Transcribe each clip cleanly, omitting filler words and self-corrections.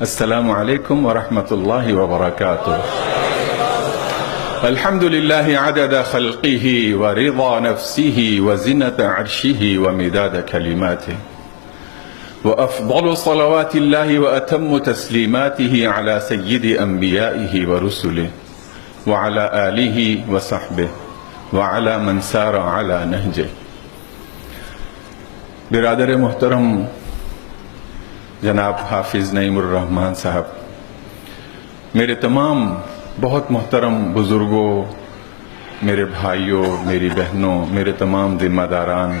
السلام علیکم ورحمۃ اللہ وبرکاتہ۔ الحمد للہ عدد خلقہ ورضا نفسہ وزنة عرشہ ومداد کلماتہ، وافضل صلوات اللہ واتم تسلیماتہ علی سید انبیائہ ورسلہ وعلی آلہ وصحبہ وعلی من سار علی نہجہ۔ برادر محترم جناب حافظ نعیم الرحمن صاحب، میرے تمام بہت محترم بزرگوں، میرے بھائیوں، میری بہنوں، میرے تمام ذمہ داران،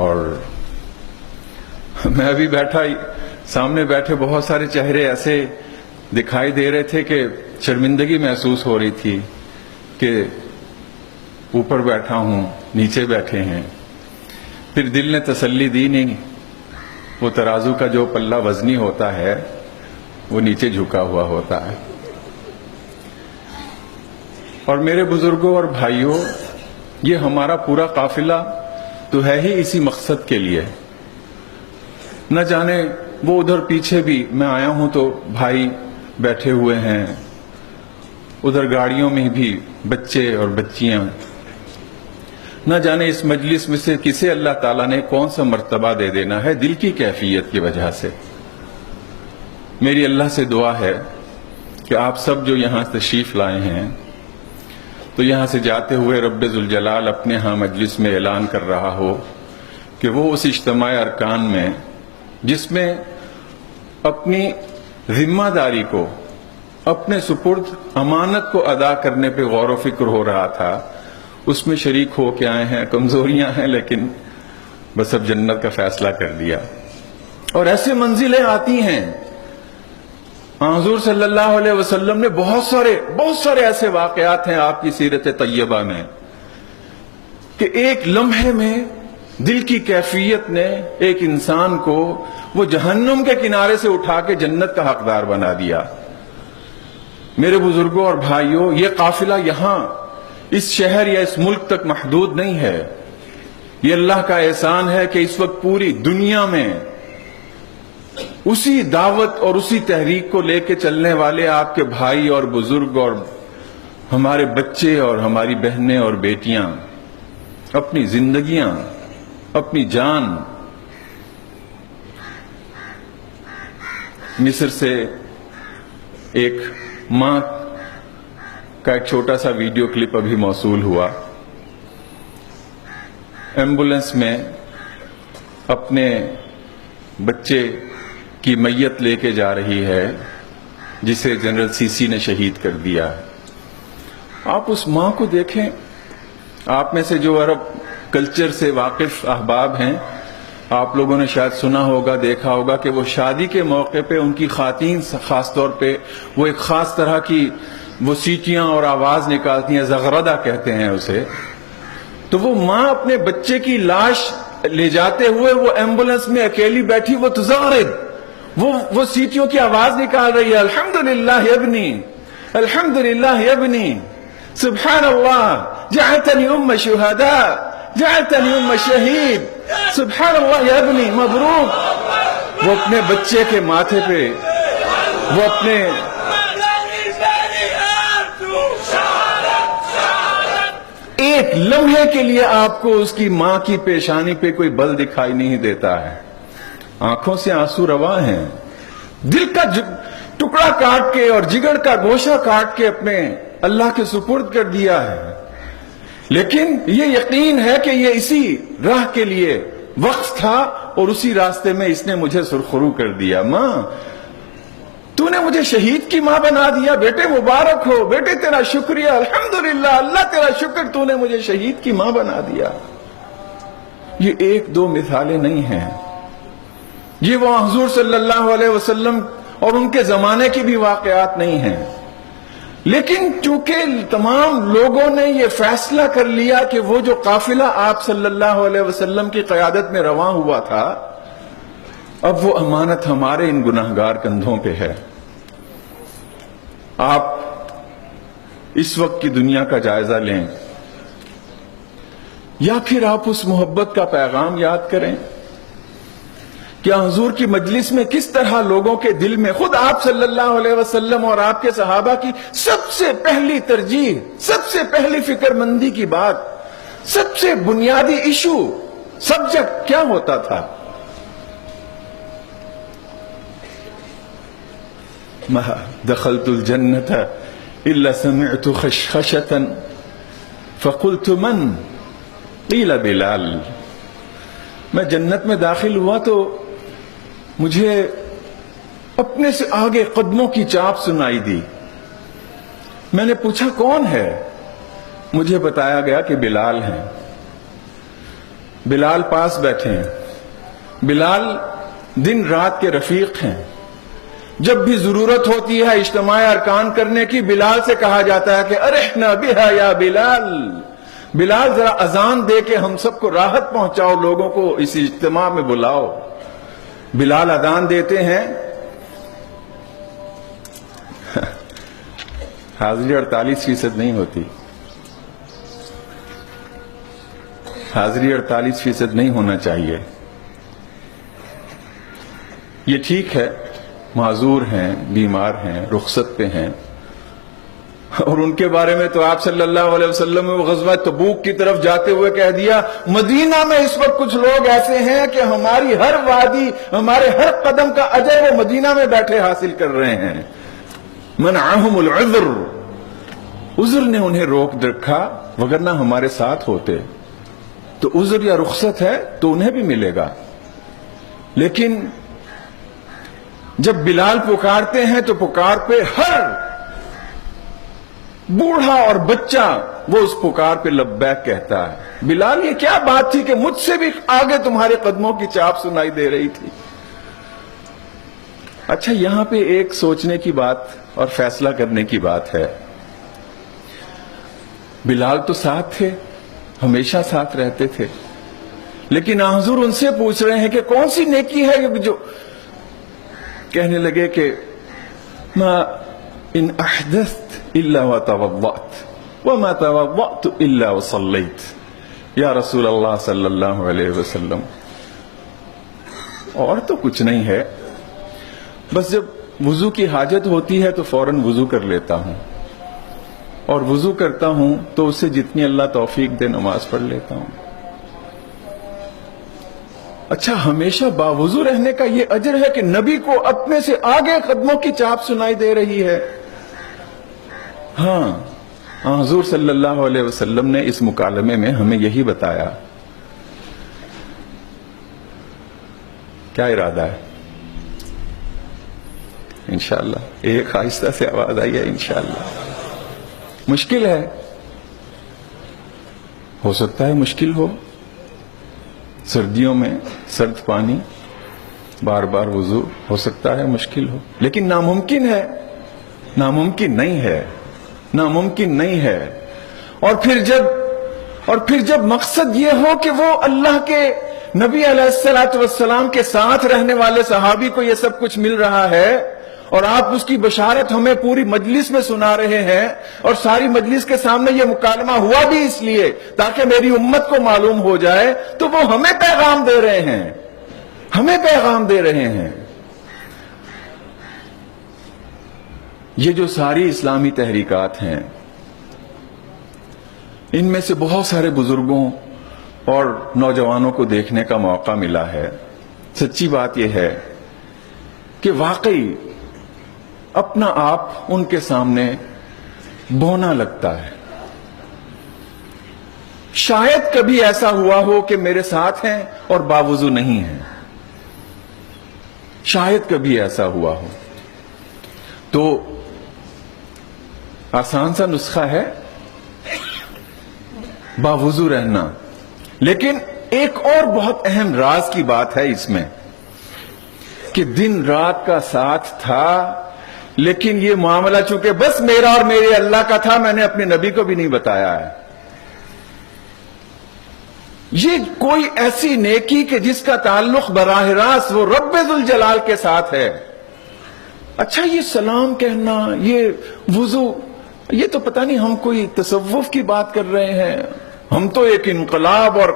اور میں ابھی بیٹھا سامنے بیٹھے بہت سارے چہرے ایسے دکھائی دے رہے تھے کہ شرمندگی محسوس ہو رہی تھی کہ اوپر بیٹھا ہوں، نیچے بیٹھے ہیں۔ پھر دل نے تسلی دی نہیں، وہ ترازو کا جو پلہ وزنی ہوتا ہے وہ نیچے جھکا ہوا ہوتا ہے۔ اور میرے بزرگوں اور بھائیوں، یہ ہمارا پورا قافلہ تو ہے ہی اسی مقصد کے لیے۔ نہ جانے وہ ادھر پیچھے بھی میں آیا ہوں تو بھائی بیٹھے ہوئے ہیں، ادھر گاڑیوں میں بھی بچے اور بچیاں، نہ جانے اس مجلس میں سے کسے اللہ تعالیٰ نے کون سا مرتبہ دے دینا ہے دل کی کیفیت کی وجہ سے۔ میری اللہ سے دعا ہے کہ آپ سب جو یہاں تشریف لائے ہیں، تو یہاں سے جاتے ہوئے رب ذوالجلال اپنے ہاں مجلس میں اعلان کر رہا ہو کہ وہ اس اجتماع ارکان میں جس میں اپنی ذمہ داری کو، اپنے سپرد امانت کو ادا کرنے پہ غور و فکر ہو رہا تھا، اس میں شریک ہو کے آئے ہیں۔ کمزوریاں ہیں لیکن بس اب جنت کا فیصلہ کر دیا۔ اور ایسے منزلیں آتی ہیں، حضور صلی اللہ علیہ وسلم نے بہت سارے ایسے واقعات ہیں آپ کی سیرت طیبہ میں کہ ایک لمحے میں دل کی کیفیت نے ایک انسان کو وہ جہنم کے کنارے سے اٹھا کے جنت کا حقدار بنا دیا۔ میرے بزرگوں اور بھائیوں، یہ قافلہ یہاں اس شہر یا اس ملک تک محدود نہیں ہے۔ یہ اللہ کا احسان ہے کہ اس وقت پوری دنیا میں اسی دعوت اور اسی تحریک کو لے کے چلنے والے آپ کے بھائی اور بزرگ اور ہمارے بچے اور ہماری بہنیں اور بیٹیاں اپنی زندگیاں، اپنی جان مصر سے ایک ماں کا ایک چھوٹا سا ویڈیو کلپ ابھی موصول ہوا۔ ایمبولنس میں اپنے بچے کی میت لے کے جا رہی ہے جسے جنرل سی نے شہید کر دیا۔ آپ اس ماں کو دیکھیں۔ آپ میں سے جو عرب کلچر سے واقف احباب ہیں، آپ لوگوں نے شاید سنا ہوگا، دیکھا ہوگا کہ وہ شادی کے موقع پہ ان کی خواتین خاص طور پہ وہ ایک خاص طرح کی وہ سیٹیاں اور آواز نکالتی ہیں، زغردہ کہتے ہیں اسے۔ تو وہ ماں اپنے بچے کی لاش لے جاتے ہوئے وہ ایمبولنس میں اکیلی بیٹھی، وہ تزغرد، وہ سیٹیوں کی آواز نکال رہی ہے، الحمدللہ ابنی، الحمدللہ ابنی، سبحان اللہ، جعلتنی ام شہداء، جعلتنی ام شہید، سبحان اللہ ابنی، مبروک۔ وہ اپنے بچے کے ماتھے پہ وہ اپنے ایک لمحے کے لیے آپ کو اس کی ماں کی پیشانی پہ کوئی بل دکھائی نہیں دیتا ہے، آنکھوں سے آنسو رواں ہیں، دل کا ٹکڑا کاٹ کے اور جگر کا گوشہ کاٹ کے اپنے اللہ کے سپرد کر دیا ہے۔ لیکن یہ یقین ہے کہ یہ اسی راہ کے لیے وقف تھا اور اسی راستے میں اس نے مجھے سرخرو کر دیا۔ ماں، تو نے مجھے شہید کی ماں بنا دیا، بیٹے مبارک ہو، بیٹے تیرا شکریہ، الحمدللہ، اللہ تیرا شکر، تو نے مجھے شہید کی ماں بنا دیا۔ یہ ایک دو مثالیں نہیں ہیں، یہ وہ حضور صلی اللہ علیہ وسلم اور ان کے زمانے کی بھی واقعات نہیں ہیں۔ لیکن چونکہ تمام لوگوں نے یہ فیصلہ کر لیا کہ وہ جو قافلہ آپ صلی اللہ علیہ وسلم کی قیادت میں رواں ہوا تھا، اب وہ امانت ہمارے ان گناہگار کندھوں پہ ہے۔ آپ اس وقت کی دنیا کا جائزہ لیں، یا پھر آپ اس محبت کا پیغام یاد کریں کیا حضور کی مجلس میں کس طرح لوگوں کے دل میں خود آپ صلی اللہ علیہ وسلم اور آپ کے صحابہ کی سب سے پہلی ترجیح، سب سے پہلی فکر مندی کی بات، سب سے بنیادی ایشو، سبجیکٹ کیا ہوتا تھا؟ ما دخلت الجنة إلا سمعت خشخشة فقلت من؟ قيل بلال۔ میں جنت میں داخل ہوا تو مجھے اپنے سے آگے قدموں کی چاپ سنائی دی۔ میں نے پوچھا کون ہے؟ مجھے بتایا گیا کہ بلال ہیں۔ بلال پاس بیٹھے ہیں۔ بلال دن رات کے رفیق ہیں۔ جب بھی ضرورت ہوتی ہے اجتماع ارکان کرنے کی، بلال سے کہا جاتا ہے کہ ارحنا بہا یا بلال، بلال ذرا اذان دے کے ہم سب کو راحت پہنچاؤ، لوگوں کو اس اجتماع میں بلاؤ۔ بلال اذان دیتے ہیں، حاضری 48% نہیں ہوتی، حاضری 48% نہیں ہونا چاہیے۔ یہ ٹھیک ہے، معذور ہیں، بیمار ہیں، رخصت پہ ہیں، اور ان کے بارے میں تو آپ صلی اللہ علیہ وسلم نے غزوہ تبوک کی طرف جاتے ہوئے کہہ دیا، مدینہ میں اس وقت کچھ لوگ ایسے ہیں کہ ہماری ہر وادی، ہمارے ہر قدم کا اجر وہ مدینہ میں بیٹھے حاصل کر رہے ہیں۔ منعہم العذر، عذر نے انہیں روک رکھا، وگرنہ ہمارے ساتھ ہوتے تو عذر یا رخصت ہے تو انہیں بھی ملے گا۔ لیکن جب بلال پکارتے ہیں تو پکار پہ ہر بوڑھا اور بچہ وہ اس پکار پہ لبیک کہتا ہے۔ بلال یہ کیا بات تھی کہ مجھ سے بھی آگے تمہارے قدموں کی چاپ سنائی دے رہی تھی؟ اچھا، یہاں پہ ایک سوچنے کی بات اور فیصلہ کرنے کی بات ہے۔ بلال تو ساتھ تھے، ہمیشہ ساتھ رہتے تھے، لیکن حضور ان سے پوچھ رہے ہیں کہ کون سی نیکی ہے جو کہنے لگے کہ ما ان احدثت الا وتوضأت وما توضأت الا وصليت، یا رسول اللہ صلی اللہ علیہ وسلم اور تو کچھ نہیں ہے، بس جب وضو کی حاجت ہوتی ہے تو فوراً وضو کر لیتا ہوں، اور وضو کرتا ہوں تو اس سے جتنی اللہ توفیق دے نماز پڑھ لیتا ہوں۔ اچھا، ہمیشہ باوضو رہنے کا یہ اجر ہے کہ نبی کو اپنے سے آگے قدموں کی چاپ سنائی دے رہی ہے؟ ہاں، حضور صلی اللہ علیہ وسلم نے اس مکالمے میں ہمیں یہی بتایا۔ کیا ارادہ ہے؟ انشاءاللہ ایک آہستہ سے آواز آئی ہے، انشاءاللہ۔ مشکل ہے، ہو سکتا ہے مشکل ہو، سردیوں میں سرد پانی، بار بار وضو، ہو سکتا ہے مشکل ہو، لیکن ناممکن ہے، ناممکن نہیں ہے، ناممکن نہیں ہے۔ اور پھر جب مقصد یہ ہو کہ وہ اللہ کے نبی علیہ السلام کے ساتھ رہنے والے صحابی کو یہ سب کچھ مل رہا ہے، اور آپ اس کی بشارت ہمیں پوری مجلس میں سنا رہے ہیں، اور ساری مجلس کے سامنے یہ مکالمہ ہوا بھی اس لیے تاکہ میری امت کو معلوم ہو جائے، تو وہ ہمیں پیغام دے رہے ہیں، ہمیں پیغام دے رہے ہیں۔ یہ جو ساری اسلامی تحریکات ہیں، ان میں سے بہت سارے بزرگوں اور نوجوانوں کو دیکھنے کا موقع ملا ہے۔ سچی بات یہ ہے کہ واقعی اپنا آپ ان کے سامنے بونا لگتا ہے۔ شاید کبھی ایسا ہوا ہو کہ میرے ساتھ ہیں اور باوضو نہیں ہیں، شاید کبھی ایسا ہوا ہو۔ تو آسان سا نسخہ ہے باوضو رہنا، لیکن ایک اور بہت اہم راز کی بات ہے اس میں کہ دن رات کا ساتھ تھا، لیکن یہ معاملہ چونکہ بس میرا اور میرے اللہ کا تھا، میں نے اپنے نبی کو بھی نہیں بتایا ہے۔ یہ کوئی ایسی نیکی کہ جس کا تعلق براہ راست وہ رب ذوالجلال کے ساتھ ہے۔ اچھا، یہ سلام کہنا، یہ وضو، یہ تو پتہ نہیں ہم کوئی تصوف کی بات کر رہے ہیں، ہم تو ایک انقلاب اور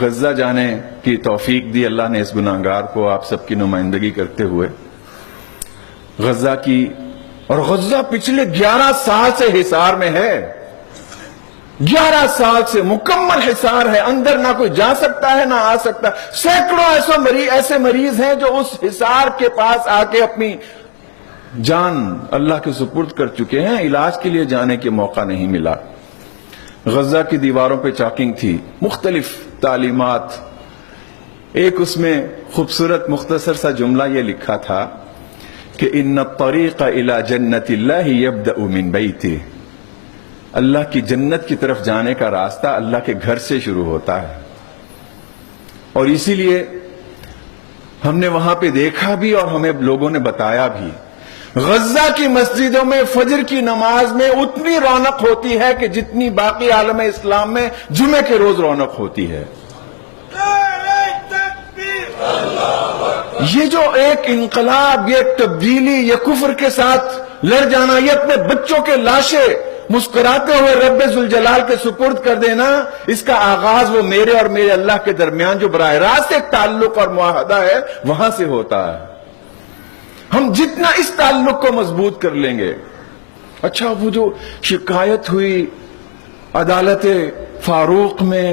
غزہ جانے کی توفیق دی اللہ نے اس گناہگار کو آپ سب کی نمائندگی کرتے ہوئے. غزہ کی، اور غزہ پچھلے 11 سال سے حصار میں ہے. 11 سال سے مکمل حصار ہے، اندر نہ کوئی جا سکتا ہے نہ آ سکتا. سینکڑوں ایسے مریض ہیں جو اس حصار کے پاس آ کے اپنی جان اللہ کے سپرد کر چکے ہیں، علاج کے لیے جانے کے موقع نہیں ملا. غزہ کی دیواروں پہ چاکنگ تھی، مختلف تعلیمات. ایک اس میں خوبصورت مختصر سا جملہ یہ لکھا تھا کہ ان الطریق الی جنت اللہ یبدأ من بیتہ، اللہ کی جنت کی طرف جانے کا راستہ اللہ کے گھر سے شروع ہوتا ہے. اور اسی لیے ہم نے وہاں پہ دیکھا بھی اور ہمیں لوگوں نے بتایا بھی، غزہ کی مسجدوں میں فجر کی نماز میں اتنی رونق ہوتی ہے کہ جتنی باقی عالم اسلام میں جمعے کے روز رونق ہوتی ہے. یہ جو ایک انقلاب، یہ تبدیلی، یہ کفر کے ساتھ لڑ جانا، یہ اپنے بچوں کے لاشیں مسکراتے ہوئے رب ذوالجلال کے سپرد کر دینا، اس کا آغاز وہ میرے اور میرے اللہ کے درمیان جو براہ راست ایک تعلق اور معاہدہ ہے وہاں سے ہوتا ہے. ہم جتنا اس تعلق کو مضبوط کر لیں گے. اچھا، وہ جو شکایت ہوئی عدالت فاروق میں،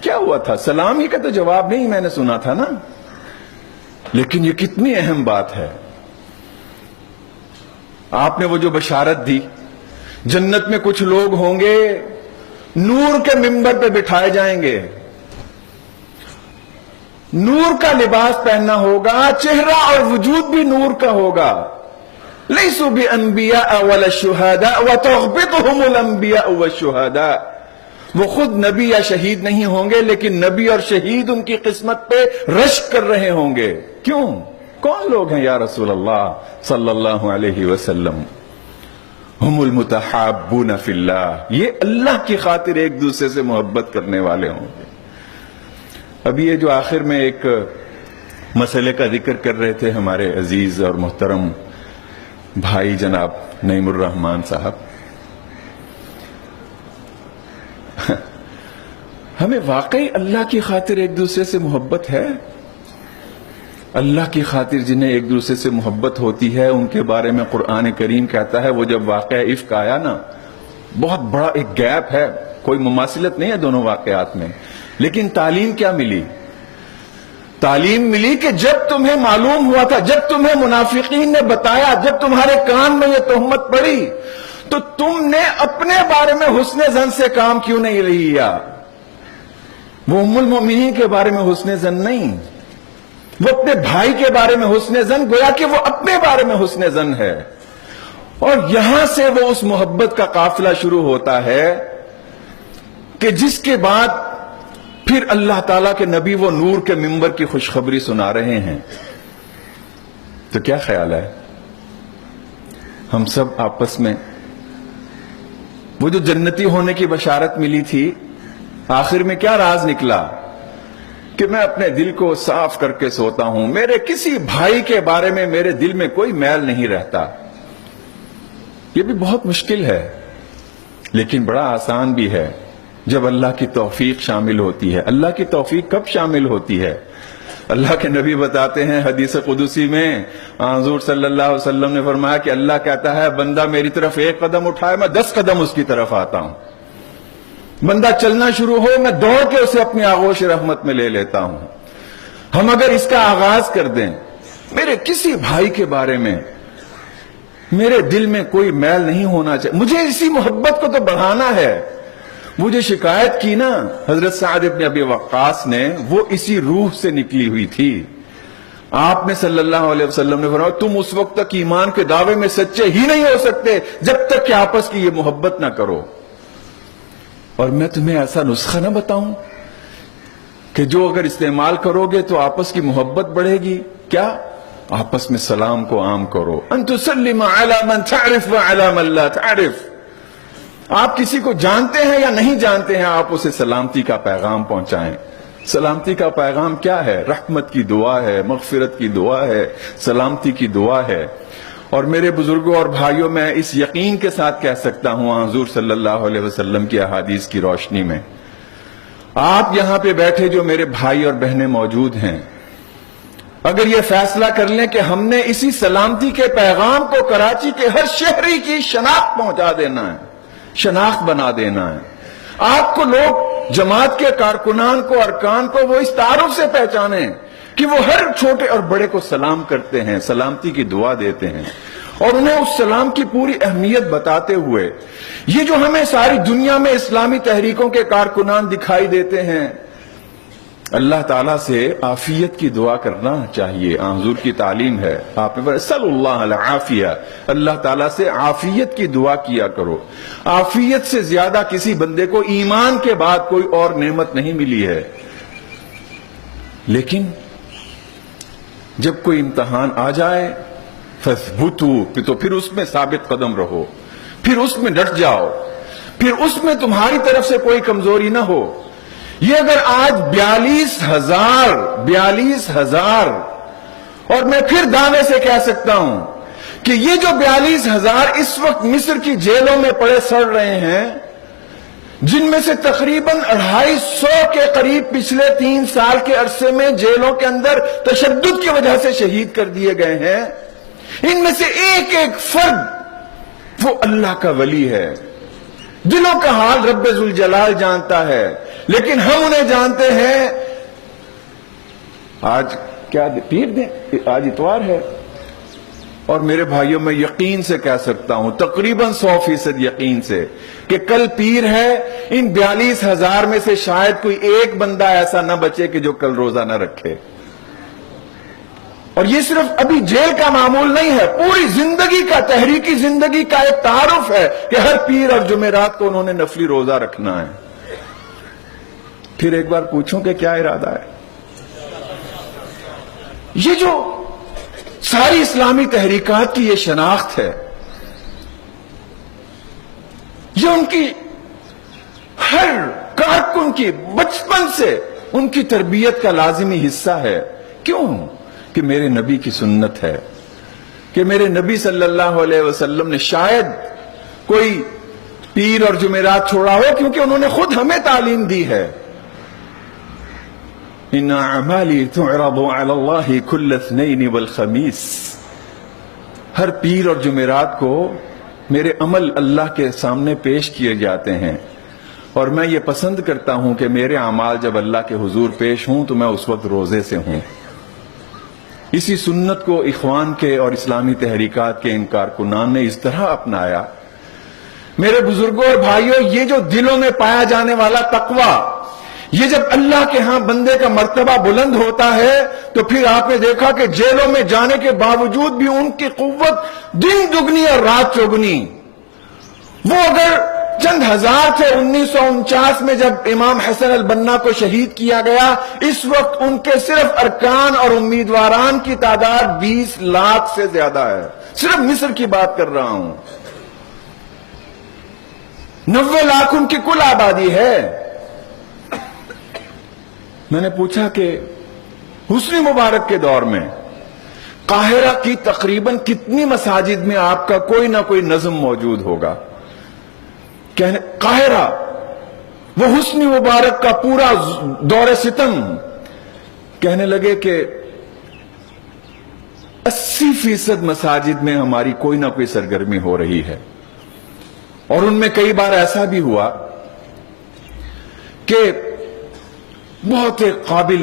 کیا ہوا تھا؟ سلام ہی کا تو جواب نہیں میں نے سنا تھا نا. لیکن یہ کتنی اہم بات ہے. آپ نے وہ جو بشارت دی، جنت میں کچھ لوگ ہوں گے نور کے منبر پہ بٹھائے جائیں گے، نور کا لباس پہننا ہوگا، چہرہ اور وجود بھی نور کا ہوگا. لیسوا بانبیاء ولا شہداء وتغبطهم الانبیاء والشہداء. وہ خود نبی یا شہید نہیں ہوں گے، لیکن نبی اور شہید ان کی قسمت پہ رشک کر رہے ہوں گے. کیوں؟ کون لوگ ہیں یا رسول اللہ صلی اللہ علیہ وسلم؟ ہم المتحابون فی اللہ، یہ اللہ کی خاطر ایک دوسرے سے محبت کرنے والے ہوں گے. ابھی یہ جو آخر میں ایک مسئلے کا ذکر کر رہے تھے ہمارے عزیز اور محترم بھائی جناب نعیم الرحمن صاحب، ہمیں واقعی اللہ کی خاطر ایک دوسرے سے محبت ہے؟ اللہ کی خاطر جنہیں ایک دوسرے سے محبت ہوتی ہے ان کے بارے میں قرآن کریم کہتا ہے، وہ جب واقعہ افک آیا نا، بہت بڑا ایک گیپ ہے، کوئی مماثلت نہیں ہے دونوں واقعات میں. لیکن تعلیم کیا ملی؟ تعلیم ملی کہ جب تمہیں معلوم ہوا تھا، جب تمہیں منافقین نے بتایا، جب تمہارے کان میں یہ تہمت پڑی، تو تم نے اپنے بارے میں حسن زن سے کام کیوں نہیں لیا؟ وہ ام المؤمنین کے بارے میں حسن زن نہیں، وہ اپنے بھائی کے بارے میں حسن زن، گویا کہ وہ اپنے بارے میں حسن زن ہے. اور یہاں سے وہ اس محبت کا قافلہ شروع ہوتا ہے کہ جس کے بعد پھر اللہ تعالیٰ کے نبی وہ نور کے منبر کی خوشخبری سنا رہے ہیں. تو کیا خیال ہے ہم سب آپس میں وہ جو جنتی ہونے کی بشارت ملی تھی، آخر میں کیا راز نکلا کہ میں اپنے دل کو صاف کر کے سوتا ہوں، میرے کسی بھائی کے بارے میں میرے دل میں کوئی میل نہیں رہتا. یہ بھی بہت مشکل ہے لیکن بڑا آسان بھی ہے جب اللہ کی توفیق شامل ہوتی ہے. اللہ کی توفیق کب شامل ہوتی ہے؟ اللہ کے نبی بتاتے ہیں حدیث قدسی میں، حضور صلی اللہ علیہ وسلم نے فرمایا کہ اللہ کہتا ہے بندہ میری طرف ایک قدم اٹھائے میں 10 قدم اس کی طرف آتا ہوں. بندہ چلنا شروع ہو میں دوڑ کے اسے اپنی آغوش رحمت میں لے لیتا ہوں. ہم اگر اس کا آغاز کر دیں، میرے کسی بھائی کے بارے میں میرے دل میں کوئی میل نہیں ہونا چاہیے، مجھے اسی محبت کو تو بڑھانا ہے. وہ جو شکایت کی نا حضرت سعد ابن ابی وقاص نے، وہ اسی روح سے نکلی ہوئی تھی. آپ نے صلی اللہ علیہ وسلم نے فرمایا تم اس وقت تک ایمان کے دعوے میں سچے ہی نہیں ہو سکتے جب تک کہ آپس کی یہ محبت نہ کرو. اور میں تمہیں ایسا نسخہ نہ بتاؤں کہ جو اگر استعمال کرو گے تو آپس کی محبت بڑھے گی؟ کیا؟ آپس میں سلام کو عام کرو. ان تسلم علی من تعرف وعلی من لا تعرف. آپ کسی کو جانتے ہیں یا نہیں جانتے ہیں، آپ اسے سلامتی کا پیغام پہنچائیں. سلامتی کا پیغام کیا ہے؟ رحمت کی دعا ہے، مغفرت کی دعا ہے، سلامتی کی دعا ہے. اور میرے بزرگوں اور بھائیوں، میں اس یقین کے ساتھ کہہ سکتا ہوں حضور صلی اللہ علیہ وسلم کی احادیث کی روشنی میں، آپ یہاں پہ بیٹھے جو میرے بھائی اور بہنیں موجود ہیں، اگر یہ فیصلہ کر لیں کہ ہم نے اسی سلامتی کے پیغام کو کراچی کے ہر شہری کی شناخت پہنچا دینا ہے، شناخت بنا دینا ہے، آپ کو لوگ جماعت کے کارکنان کو، ارکان کو وہ اس تعارف سے پہچانیں کہ وہ ہر چھوٹے اور بڑے کو سلام کرتے ہیں، سلامتی کی دعا دیتے ہیں، اور انہیں اس سلام کی پوری اہمیت بتاتے ہوئے یہ جو ہمیں ساری دنیا میں اسلامی تحریکوں کے کارکنان دکھائی دیتے ہیں، اللہ تعالیٰ سے عافیت کی دعا کرنا چاہیے۔ حضور کی تعلیم ہے، آپ نے صلی اللہ العافیہ، اللہ تعالیٰ سے عافیت کی دعا کیا کرو۔ عافیت سے زیادہ کسی بندے کو ایمان کے بعد کوئی اور نعمت نہیں ملی ہے۔ لیکن جب کوئی امتحان آ جائے فَاثْبُتُوا، تو پھر اس میں ثابت قدم رہو، پھر اس میں ڈٹ جاؤ، پھر اس میں تمہاری طرف سے کوئی کمزوری نہ ہو۔ یہ اگر آج 42,000 اور میں پھر دعوے سے کہہ سکتا ہوں کہ یہ جو 42,000 اس وقت مصر کی جیلوں میں پڑے سڑ رہے ہیں، جن میں سے تقریباً 250 کے قریب پچھلے 3 سال کے عرصے میں جیلوں کے اندر تشدد کی وجہ سے شہید کر دیے گئے ہیں، ان میں سے ایک ایک فرد وہ اللہ کا ولی ہے۔ دلوں کا حال رب ذوالجلال جانتا ہے، لیکن ہم انہیں جانتے ہیں۔ آج کیا پیر دیں، آج اتوار ہے، اور میرے بھائیوں میں یقین سے کہہ سکتا ہوں، تقریباً 100% یقین سے، کہ کل پیر ہے۔ ان 42,000 میں سے شاید کوئی ایک بندہ ایسا نہ بچے کہ جو کل روزہ نہ رکھے۔ اور یہ صرف ابھی جیل کا معمول نہیں ہے، پوری زندگی کا، تحریکی زندگی کا ایک تعارف ہے کہ ہر پیر اور جمعرات کو انہوں نے نفلی روزہ رکھنا ہے۔ پھر ایک بار پوچھوں کہ کیا ارادہ ہے؟ یہ جو ساری اسلامی تحریکات کی یہ شناخت ہے، یہ ان کی ہر کارکن کی بچپن سے ان کی تربیت کا لازمی حصہ ہے۔ کیوں؟ کہ میرے نبی کی سنت ہے، کہ میرے نبی صلی اللہ علیہ وسلم نے شاید کوئی پیر اور جمعرات چھوڑا ہو، کیونکہ انہوں نے خود ہمیں تعلیم دی ہے۔ ان اعمالی تعرض علی اللہ کل اثنین والخمیس، ہر پیر اور جمعرات کو میرے عمل اللہ کے سامنے پیش کیے جاتے ہیں، اور میں یہ پسند کرتا ہوں کہ میرے اعمال جب اللہ کے حضور پیش ہوں تو میں اس وقت روزے سے ہوں۔ اسی سنت کو اخوان کے اور اسلامی تحریکات کے ان کارکنان نے اس طرح اپنایا۔ میرے بزرگوں اور بھائیوں، یہ جو دلوں میں پایا جانے والا تقوی، یہ جب اللہ کے ہاں بندے کا مرتبہ بلند ہوتا ہے تو پھر آپ نے دیکھا کہ جیلوں میں جانے کے باوجود بھی ان کی قوت دن دگنی اور رات چوگنی۔ وہ اگر چند ہزار تھے 1949 میں جب امام حسن البنا کو شہید کیا گیا، اس وقت ان کے صرف ارکان اور امیدواران کی تعداد 20 لاکھ سے زیادہ ہے۔ صرف مصر کی بات کر رہا ہوں، 90 لاکھ ان کی کل آبادی ہے۔ میں نے پوچھا کہ حسنی مبارک کے دور میں قاہرہ کی تقریباً کتنی مساجد میں آپ کا کوئی نہ کوئی نظم موجود ہوگا؟ قاہرہ، وہ حسنی مبارک کا پورا دور ستم، کہنے لگے کہ 80% مساجد میں ہماری کوئی نہ کوئی سرگرمی ہو رہی ہے، اور ان میں کئی بار ایسا بھی ہوا کہ بہت ایک قابل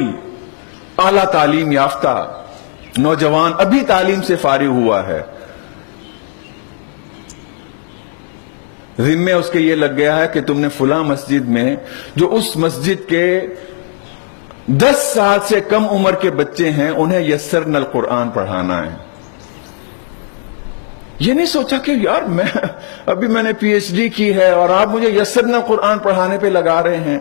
اعلیٰ تعلیم یافتہ نوجوان ابھی تعلیم سے فارغ ہوا ہے، ذمہ اس کے یہ لگ گیا ہے کہ تم نے فلاں مسجد میں، جو اس مسجد کے 10 سال سے کم عمر کے بچے ہیں، انہیں یسرنا القرآن پڑھانا ہے۔ یہ نہیں سوچا کہ یار ابھی میں نے پی ایچ ڈی کی ہے اور آپ مجھے یسرنا القرآن پڑھانے پہ لگا رہے ہیں۔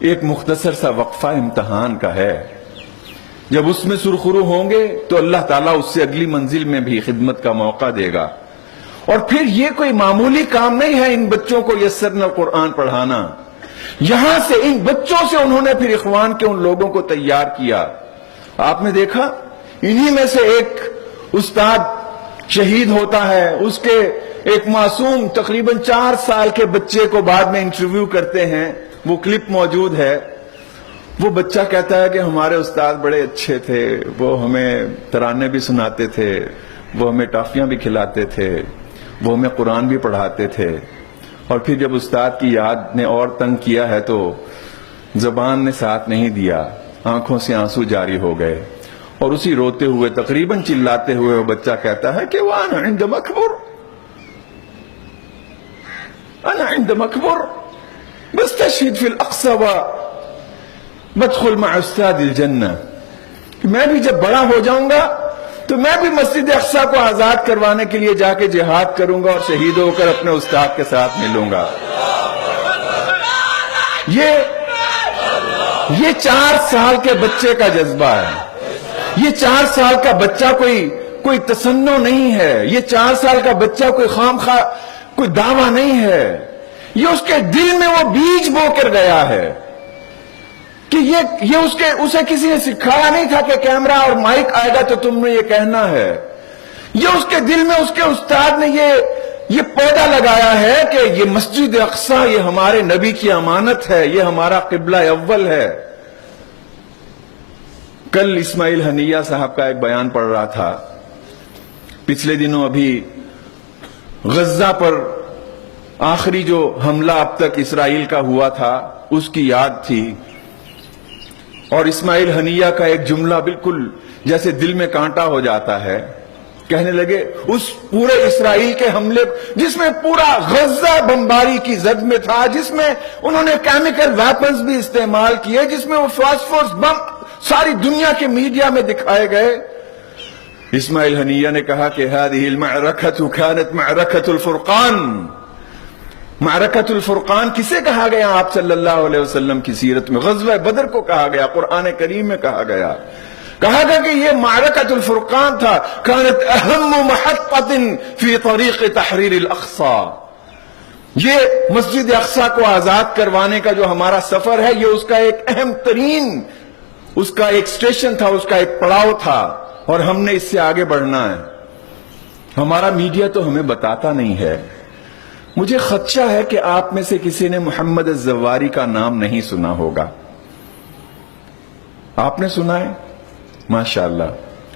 ایک مختصر سا وقفہ امتحان کا ہے، جب اس میں سرخرو ہوں گے تو اللہ تعالیٰ اس سے اگلی منزل میں بھی خدمت کا موقع دے گا۔ اور پھر یہ کوئی معمولی کام نہیں ہے ان بچوں کو یسرنا القرآن پڑھانا۔ یہاں سے ان بچوں سے انہوں نے پھر اخوان کے ان لوگوں کو تیار کیا۔ آپ نے دیکھا انہی میں سے ایک استاد شہید ہوتا ہے، اس کے ایک معصوم تقریباً 4 سال کے بچے کو بعد میں انٹرویو کرتے ہیں، وہ کلپ موجود ہے. وہ بچہ کہتا ہے کہ ہمارے استاد بڑے اچھے تھے, وہ ہمیں ترانے بھی سناتے تھے, وہ ہمیں ٹافیاں بھی کھلاتے تھے, وہ ہمیں قرآن بھی پڑھاتے تھے, اور پھر جب استاد کی یاد نے اور تنگ کیا ہے تو زبان نے ساتھ نہیں دیا, آنکھوں سے آنسو جاری ہو گئے, اور اسی روتے ہوئے تقریباً چلاتے ہوئے وہ بچہ کہتا ہے کہ وَأَنَا عِنْدَ مَكْبُرْ, أَنَا عِنْدَ مَكْبُرْ بَسْتَشْهِدْ فِي الْأَقْصَى بدخل مع استاد الجنہ. میں بھی جب بڑا ہو جاؤں گا تو میں بھی مسجد اقصیٰ کو آزاد کروانے کے لیے جا کے جہاد کروں گا اور شہید ہو کر اپنے استاد کے ساتھ ملوں گا. یہ 4 سال کے بچے کا جذبہ ہے. یہ 4 سال کا بچہ کوئی تصنع نہیں ہے. یہ 4 سال کا بچہ کوئی خامخواہ کوئی دعویٰ نہیں ہے. یہ اس کے دل میں وہ بیج بو کر گیا ہے کہ یہ اسے کسی نے سکھایا نہیں تھا کہ کیمرہ اور مائک آئے گا تو تم نے یہ کہنا ہے. یہ اس کے دل میں اس کے استاد نے یہ پودا لگایا ہے کہ یہ مسجد اقصیٰ یہ ہمارے نبی کی امانت ہے, یہ ہمارا قبلہ اول ہے. کل اسماعیل حنیہ صاحب کا ایک بیان پڑھ رہا تھا. پچھلے دنوں ابھی غزہ پر آخری جو حملہ اب تک اسرائیل کا ہوا تھا اس کی یاد تھی, اور اسماعیل حنیہ کا ایک جملہ بالکل جیسے دل میں کانٹا ہو جاتا ہے. کہنے لگے اس پورے اسرائیل کے حملے جس میں پورا غزہ بمباری کی زد میں تھا, جس میں انہوں نے کیمیکل ویپنز بھی استعمال کیے, جس میں وہ فاسفورس بم ساری دنیا کے میڈیا میں دکھائے گئے. اسماعیل حنیہ نے کہا کہ هذه المعركة كانت معركة الفرقان. معرکۃ الفرقان کسے کہا گیا آپ صلی اللہ علیہ وسلم کی سیرت میں؟ غزوہ بدر کو کہا گیا, قرآن کریم میں کہا گیا کہ یہ معرکۃ الفرقان تھا. كانت اہم محطۃ فی طریق تحریر الاقصیٰ. یہ مسجد اقصیٰ کو آزاد کروانے کا جو ہمارا سفر ہے, یہ اس کا ایک اہم ترین اس کا ایک سٹیشن تھا, اس کا ایک پڑاؤ تھا, اور ہم نے اس سے آگے بڑھنا ہے. ہمارا میڈیا تو ہمیں بتاتا نہیں ہے. مجھے خدشہ ہے کہ آپ میں سے کسی نے محمد الزواری کا نام نہیں سنا ہوگا. آپ نے سنا ہے؟ ماشاءاللہ.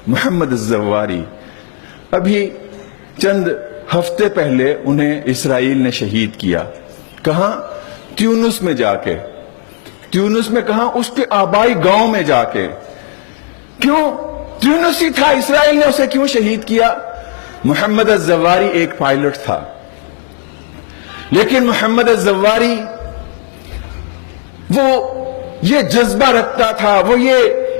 محمد الزواری ابھی چند ہفتے پہلے انہیں اسرائیل نے شہید کیا. کہاں؟ تیونس میں جا کے. تیونس میں کہاں؟ اس کے آبائی گاؤں میں جا کے. کیوں؟ تیونس ہی تھا, اسرائیل نے اسے کیوں شہید کیا؟ محمد الزواری ایک پائلٹ تھا, لیکن محمد الزواری وہ یہ جذبہ رکھتا تھا, وہ یہ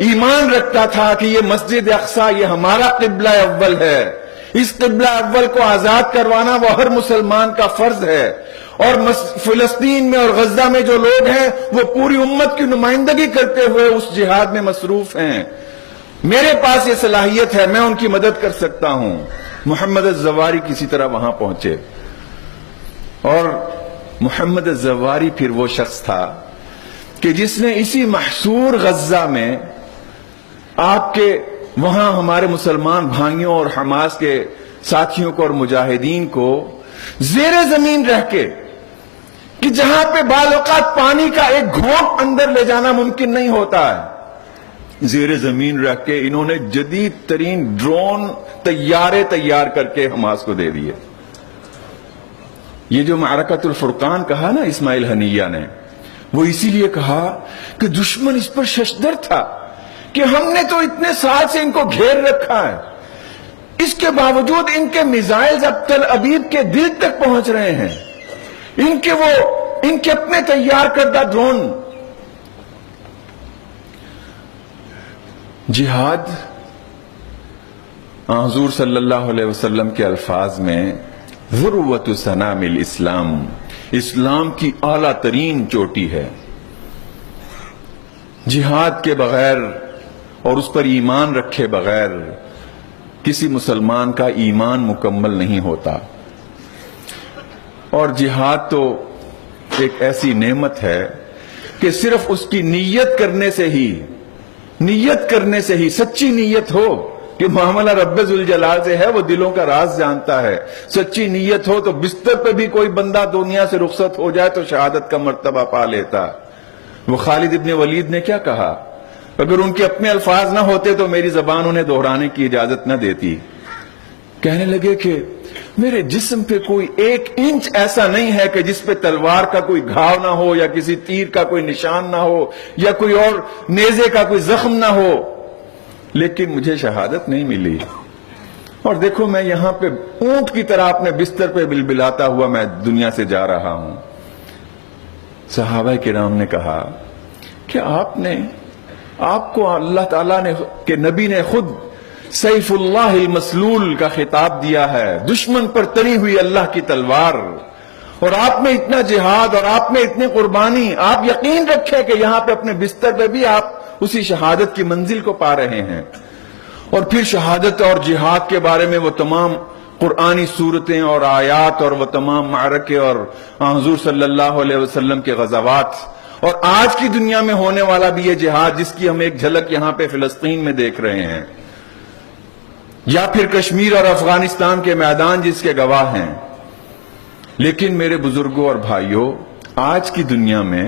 ایمان رکھتا تھا کہ یہ مسجد اقصیٰ یہ ہمارا قبلہ اول ہے. اس قبلہ اول کو آزاد کروانا وہ ہر مسلمان کا فرض ہے, اور فلسطین میں اور غزہ میں جو لوگ ہیں وہ پوری امت کی نمائندگی کرتے ہوئے اس جہاد میں مصروف ہیں. میرے پاس یہ صلاحیت ہے, میں ان کی مدد کر سکتا ہوں. محمد الزواری کسی طرح وہاں پہنچے, اور محمد الزواری پھر وہ شخص تھا کہ جس نے اسی محصور غزہ میں آپ کے وہاں ہمارے مسلمان بھائیوں اور حماس کے ساتھیوں کو اور مجاہدین کو زیر زمین رہ کے, کہ جہاں پہ بعض اوقات پانی کا ایک گھونٹ اندر لے جانا ممکن نہیں ہوتا ہے, زیر زمین رہ کے انہوں نے جدید ترین ڈرون طیارے تیار کر کے حماس کو دے دیے. یہ جو معرکۃ الفرقان کہا نا اسماعیل حنیہ نے, وہ اسی لیے کہا کہ دشمن اس پر ششدر تھا کہ ہم نے تو اتنے سال سے ان کو گھیر رکھا ہے, اس کے باوجود ان کے میزائلز اب تل ابیب کے دل تک پہنچ رہے ہیں, ان کے اپنے تیار کردہ ڈرون. جہاد حضور صلی اللہ علیہ وسلم کے الفاظ میں ذروۃ سنام الاسلام, اسلام کی اعلیٰ ترین چوٹی ہے. جہاد کے بغیر اور اس پر ایمان رکھے بغیر کسی مسلمان کا ایمان مکمل نہیں ہوتا. اور جہاد تو ایک ایسی نعمت ہے کہ صرف اس کی نیت کرنے سے ہی سچی نیت ہو کہ معاملہ رب ذوالجلال سے ہے، وہ دلوں کا راز جانتا ہے. سچی نیت ہو تو بستر پہ بھی کوئی بندہ دنیا سے رخصت ہو جائے تو شہادت کا مرتبہ پا لیتا. وہ خالد ابن ولید نے کیا کہا؟ اگر ان کے اپنے الفاظ نہ ہوتے تو میری زبان انہیں دہرانے کی اجازت نہ دیتی. کہنے لگے کہ میرے جسم پہ کوئی 1 انچ ایسا نہیں ہے کہ جس پہ تلوار کا کوئی گھاؤ نہ ہو، یا کسی تیر کا کوئی نشان نہ ہو، یا کوئی اور نیزے کا کوئی زخم نہ ہو، لیکن مجھے شہادت نہیں ملی. اور دیکھو میں یہاں پہ اونٹ کی طرح اپنے بستر پہ بلبلاتا ہوا میں دنیا سے جا رہا ہوں. صحابہ کرام نے کہا کہ آپ کو اللہ تعالیٰ نے کہ نبی نے خود سیف اللہ المسلول کا خطاب دیا ہے، دشمن پر تری ہوئی اللہ کی تلوار، اور آپ میں اتنا جہاد اور آپ میں اتنی قربانی، آپ یقین رکھیں کہ یہاں پہ اپنے بستر پہ بھی آپ اسی شہادت کی منزل کو پا رہے ہیں. اور پھر شہادت اور جہاد کے بارے میں وہ تمام قرآنی صورتیں اور آیات اور وہ تمام معرکے اور حضور صلی اللہ علیہ وسلم کے غزوات، اور آج کی دنیا میں ہونے والا بھی یہ جہاد جس کی ہم ایک جھلک یہاں پہ فلسطین میں دیکھ رہے ہیں، یا پھر کشمیر اور افغانستان کے میدان جس کے گواہ ہیں. لیکن میرے بزرگوں اور بھائیوں، آج کی دنیا میں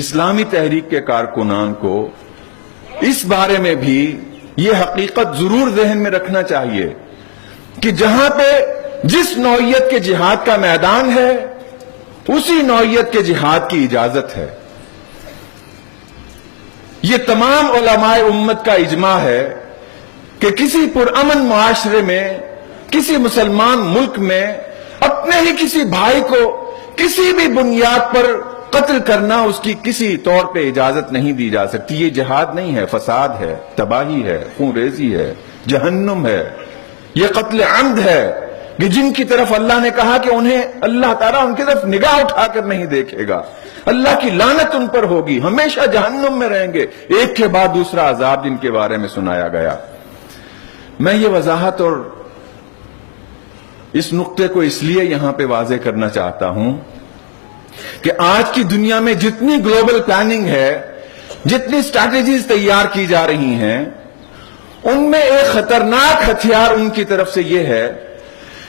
اسلامی تحریک کے کارکنان کو اس بارے میں بھی یہ حقیقت ضرور ذہن میں رکھنا چاہیے کہ جہاں پہ جس نوعیت کے جہاد کا میدان ہے اسی نوعیت کے جہاد کی اجازت ہے. یہ تمام علماء امت کا اجماع ہے کہ کسی پرامن معاشرے میں، کسی مسلمان ملک میں اپنے ہی کسی بھائی کو کسی بھی بنیاد پر قتل کرنا اس کی کسی طور پہ اجازت نہیں دی جا سکتی. یہ جہاد نہیں ہے، فساد ہے، تباہی ہے، خون ریزی ہے، جہنم ہے. یہ قتل عمد ہے کہ جن کی طرف اللہ نے کہا کہ انہیں اللہ تعالیٰ ان کی طرف نگاہ اٹھا کر نہیں دیکھے گا، اللہ کی لعنت ان پر ہوگی، ہمیشہ جہنم میں رہیں گے. ایک کے بعد دوسرا عذاب جن کے بارے میں سنایا گیا. میں یہ وضاحت اور اس نقطے کو اس لیے یہاں پہ واضح کرنا چاہتا ہوں کہ آج کی دنیا میں جتنی گلوبل پلاننگ ہے، جتنی اسٹریٹجیز تیار کی جا رہی ہیں، ان میں ایک خطرناک ہتھیار ان کی طرف سے یہ ہے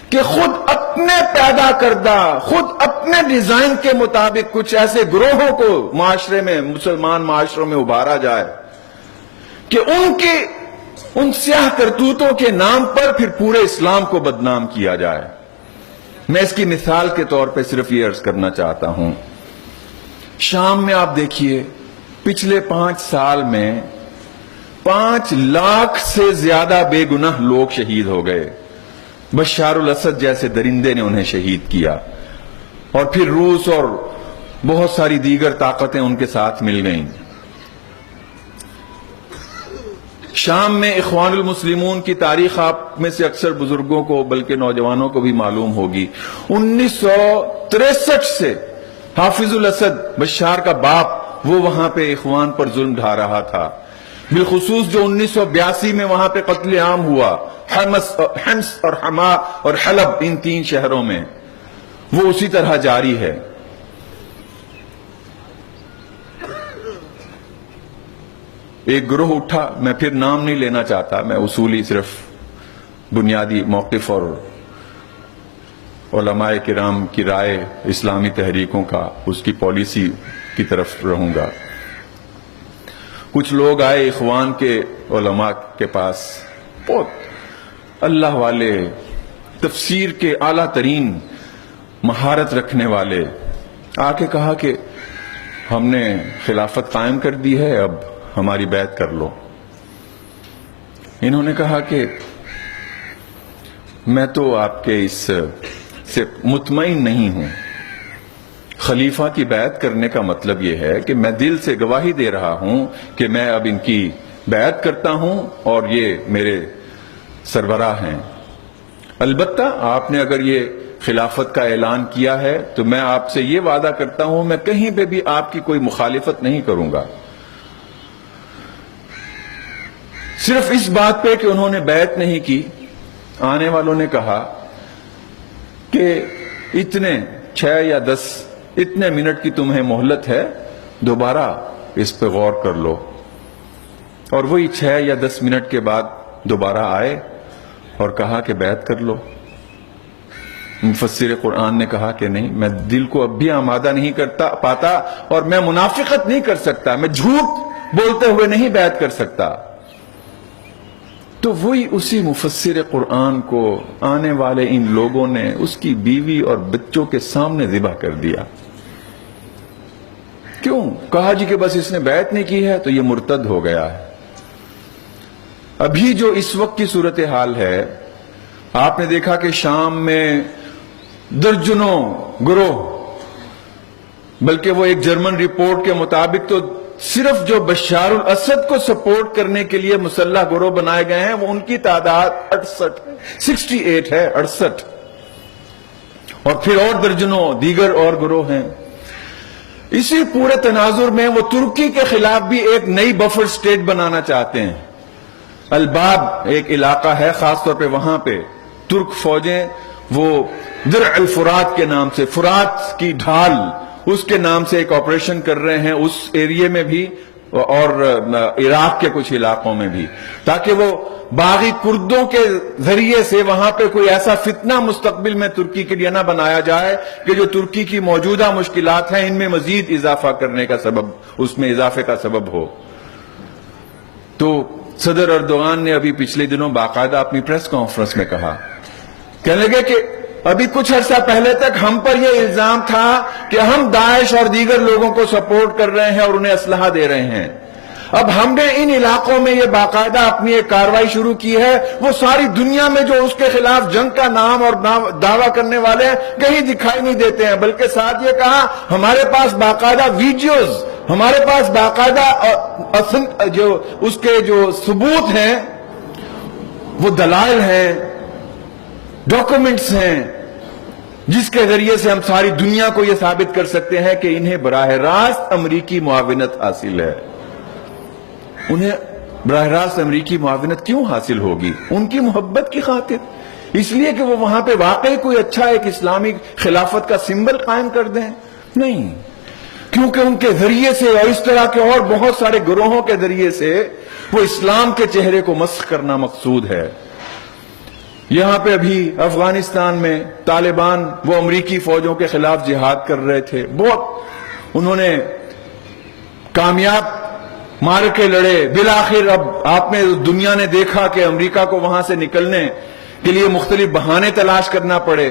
کہ خود اپنے پیدا کردہ، خود اپنے ڈیزائن کے مطابق کچھ ایسے گروہوں کو معاشرے میں، مسلمان معاشروں میں ابھارا جائے کہ ان سیاہ کرتوتوں کے نام پر پھر پورے اسلام کو بدنام کیا جائے. میں اس کی مثال کے طور پہ صرف یہ عرض کرنا چاہتا ہوں، شام میں آپ دیکھیے پچھلے 5 سال میں 5 لاکھ سے زیادہ بے گناہ لوگ شہید ہو گئے. بشار الاسد جیسے درندے نے انہیں شہید کیا، اور پھر روس اور بہت ساری دیگر طاقتیں ان کے ساتھ مل گئیں. شام میں اخوان المسلمون کی تاریخ آپ میں سے اکثر بزرگوں کو بلکہ نوجوانوں کو بھی معلوم ہوگی. 1963 سے حافظ الاسد، بشار کا باپ، وہ وہاں پہ اخوان پر ظلم ڈھا رہا تھا. بالخصوص جو 1982 میں وہاں پہ قتل عام ہوا، حمص اور حما اور حلب، ان 3 شہروں میں، وہ اسی طرح جاری ہے. ایک گروہ اٹھا، میں پھر نام نہیں لینا چاہتا، میں اصولی صرف بنیادی موقف اور علماء کرام کی رائے اسلامی تحریکوں کا، اس کی پالیسی کی طرف رہوں گا. کچھ لوگ آئے اخوان کے علماء کے پاس، بہت اللہ والے، تفسیر کے اعلیٰ ترین مہارت رکھنے والے، آ کے کہا کہ ہم نے خلافت قائم کر دی ہے، اب ہماری بیعت کر لو. انہوں نے کہا کہ میں تو آپ کے اس سے مطمئن نہیں ہوں. خلیفہ کی بیعت کرنے کا مطلب یہ ہے کہ میں دل سے گواہی دے رہا ہوں کہ میں اب ان کی بیعت کرتا ہوں اور یہ میرے سربراہ ہیں. البتہ آپ نے اگر یہ خلافت کا اعلان کیا ہے تو میں آپ سے یہ وعدہ کرتا ہوں میں کہیں پہ بھی آپ کی کوئی مخالفت نہیں کروں گا. صرف اس بات پہ کہ انہوں نے بیعت نہیں کی، آنے والوں نے کہا کہ اتنے 6 یا 10 اتنے منٹ کی تمہیں مہلت ہے، دوبارہ اس پہ غور کر لو. اور وہی 6 یا 10 منٹ کے بعد دوبارہ آئے اور کہا کہ بیعت کر لو. مفسر قرآن نے کہا کہ نہیں، میں دل کو اب بھی آمادہ نہیں پاتا اور میں منافقت نہیں کر سکتا، میں جھوٹ بولتے ہوئے نہیں بیعت کر سکتا. تو وہی اسی مفسر قرآن کو آنے والے ان لوگوں نے اس کی بیوی اور بچوں کے سامنے ذبح کر دیا. کیوں؟ کہا جی کہ بس اس نے بیعت نہیں کی ہے تو یہ مرتد ہو گیا ہے. ابھی جو اس وقت کی صورتحال ہے، آپ نے دیکھا کہ شام میں درجنوں گروہ، بلکہ وہ ایک جرمن رپورٹ کے مطابق تو صرف جو بشار الاسد کو سپورٹ کرنے کے لیے مسلح گروہ بنائے گئے ہیں وہ ان کی تعداد 68 ہے. 68 اور پھر اور درجنوں دیگر اور گروہ ہیں. اسی پورے تناظر میں وہ ترکی کے خلاف بھی ایک نئی بفر سٹیٹ بنانا چاہتے ہیں. الباب ایک علاقہ ہے، خاص طور پہ وہاں پہ ترک فوجیں وہ درع الفرات کے نام سے، فرات کی ڈھال، اس کے نام سے ایک آپریشن کر رہے ہیں اس ایریے میں بھی اور عراق کے کچھ علاقوں میں بھی، تاکہ وہ باغی کردوں کے ذریعے سے وہاں پہ کوئی ایسا فتنہ مستقبل میں ترکی کے لیے نہ بنایا جائے کہ جو ترکی کی موجودہ مشکلات ہیں ان میں مزید اضافہ کرنے کا سبب، اس میں اضافے کا سبب ہو. تو صدر اردوغان نے ابھی پچھلے دنوں باقاعدہ اپنی پریس کانفرنس میں کہا، کہنے لگے کہ ابھی کچھ عرصہ پہلے تک ہم پر یہ الزام تھا کہ ہم داعش اور دیگر لوگوں کو سپورٹ کر رہے ہیں اور انہیں اسلحہ دے رہے ہیں. اب ہم نے ان علاقوں میں یہ باقاعدہ اپنی ایک کارروائی شروع کی ہے. وہ ساری دنیا میں جو اس کے خلاف جنگ کا نام اور دعویٰ کرنے والے ہیں کہیں دکھائی نہیں دیتے ہیں، بلکہ ساتھ یہ کہا ہمارے پاس باقاعدہ ویڈیوز، ہمارے پاس باقاعدہ جو اس کے جو ثبوت ہیں، وہ دلائل ہیں، ڈاکومنٹس ہیں، جس کے ذریعے سے ہم ساری دنیا کو یہ ثابت کر سکتے ہیں کہ انہیں براہ راست امریکی معاونت حاصل ہے. انہیں براہ راست امریکی معاونت کیوں حاصل ہوگی؟ ان کی محبت کی خاطر، اس لیے کہ وہ وہاں پہ واقعی کوئی اچھا ایک اسلامی خلافت کا سمبل قائم کر دیں؟ نہیں، کیونکہ ان کے ذریعے سے اور اس طرح کے اور بہت سارے گروہوں کے ذریعے سے وہ اسلام کے چہرے کو مسخ کرنا مقصود ہے. یہاں پہ ابھی افغانستان میں طالبان وہ امریکی فوجوں کے خلاف جہاد کر رہے تھے، بہت انہوں نے کامیاب معرکے لڑے. بالآخر اب آپ نے دنیا نے دیکھا کہ امریکہ کو وہاں سے نکلنے کے لیے مختلف بہانے تلاش کرنا پڑے.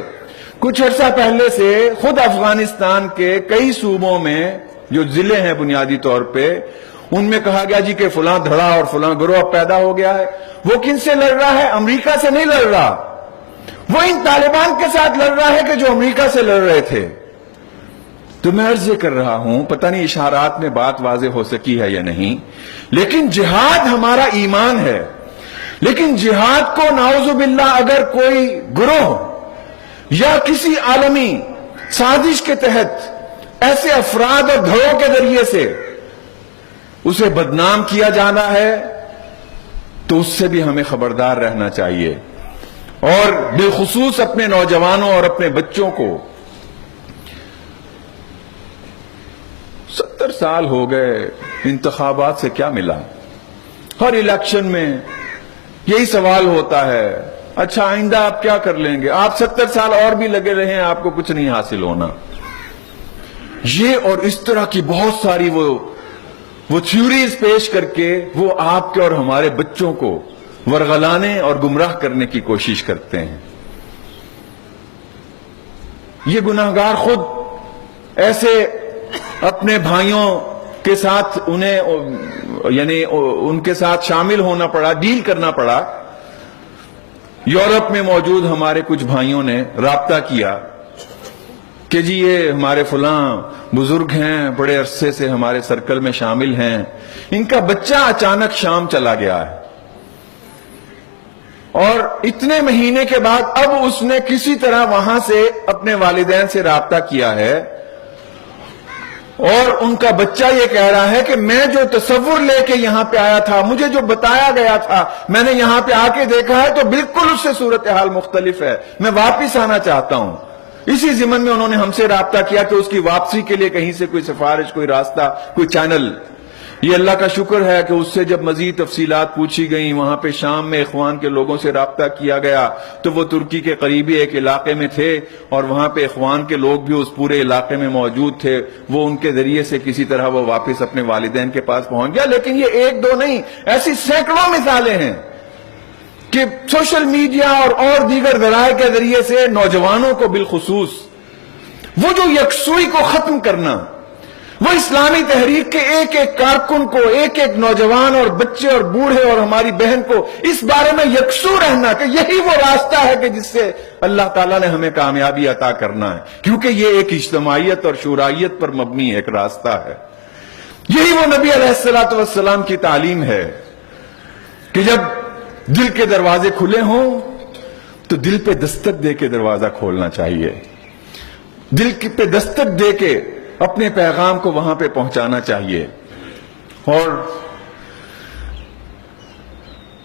کچھ عرصہ پہلے سے خود افغانستان کے کئی صوبوں میں جو ضلع ہیں بنیادی طور پہ، ان میں کہا گیا جی کہ فلاں دھڑا اور فلاں گروہ پیدا ہو گیا ہے. وہ کن سے لڑ رہا ہے؟ امریکہ سے نہیں لڑ رہا، وہ ان طالبان کے ساتھ لڑ رہا ہے کہ جو امریکہ سے لڑ رہے تھے. تو میں عرض یہ کر رہا ہوں، پتہ نہیں اشارات میں بات واضح ہو سکی ہے یا نہیں، لیکن جہاد ہمارا ایمان ہے. لیکن جہاد کو نعوذ باللہ اگر کوئی گروہ یا کسی عالمی سازش کے تحت ایسے افراد اور دھڑوں کے ذریعے سے اسے بدنام کیا جانا ہے تو اس سے بھی ہمیں خبردار رہنا چاہیے. اور بالخصوص اپنے نوجوانوں اور اپنے بچوں کو. 70 سال ہو گئے، انتخابات سے کیا ملا؟ ہر الیکشن میں یہی سوال ہوتا ہے، اچھا آئندہ آپ کیا کر لیں گے؟ آپ 70 سال اور بھی لگے رہے ہیں، آپ کو کچھ نہیں حاصل ہونا. یہ اور اس طرح کی بہت ساری وہ تھیوریز پیش کر کے وہ آپ کے اور ہمارے بچوں کو ورغلانے اور گمراہ کرنے کی کوشش کرتے ہیں. یہ گناہگار خود ایسے اپنے بھائیوں کے ساتھ انہیں یعنی ان کے ساتھ شامل ہونا پڑا، ڈیل کرنا پڑا. یورپ میں موجود ہمارے کچھ بھائیوں نے رابطہ کیا کہ جی یہ ہمارے فلاں بزرگ ہیں، بڑے عرصے سے ہمارے سرکل میں شامل ہیں، ان کا بچہ اچانک شام چلا گیا ہے اور اتنے مہینے کے بعد اب اس نے کسی طرح وہاں سے اپنے والدین سے رابطہ کیا ہے اور ان کا بچہ یہ کہہ رہا ہے کہ میں جو تصور لے کے یہاں پہ آیا تھا، مجھے جو بتایا گیا تھا، میں نے یہاں پہ آ کے دیکھا ہے تو بالکل اس سے صورتحال مختلف ہے، میں واپس آنا چاہتا ہوں. اسی ضمن میں انہوں نے ہم سے رابطہ کیا کہ اس کی واپسی کے لیے کہیں سے کوئی سفارش، کوئی راستہ، کوئی چینل. یہ اللہ کا شکر ہے کہ اس سے جب مزید تفصیلات پوچھی گئیں، وہاں پہ شام میں اخوان کے لوگوں سے رابطہ کیا گیا تو وہ ترکی کے قریبی ایک علاقے میں تھے اور وہاں پہ اخوان کے لوگ بھی اس پورے علاقے میں موجود تھے. وہ ان کے ذریعے سے کسی طرح وہ واپس اپنے والدین کے پاس پہنچ گیا. لیکن یہ ایک دو نہیں، ایسی سینکڑوں مثالیں ہیں کہ سوشل میڈیا اور دیگر ذرائع کے ذریعے سے نوجوانوں کو بالخصوص وہ جو یکسوئی کو ختم کرنا، وہ اسلامی تحریک کے ایک ایک کارکن کو، ایک ایک نوجوان اور بچے اور بوڑھے اور ہماری بہن کو اس بارے میں یکسو رہنا کہ یہی وہ راستہ ہے کہ جس سے اللہ تعالیٰ نے ہمیں کامیابی عطا کرنا ہے، کیونکہ یہ ایک اجتماعیت اور شورائیت پر مبنی ایک راستہ ہے. یہی وہ نبی علیہ السلام کی تعلیم ہے کہ جب دل کے دروازے کھلے ہوں تو دل پہ دستک دے کے دروازہ کھولنا چاہیے، دل پہ دستک دے کے اپنے پیغام کو وہاں پہ پہنچانا چاہیے. اور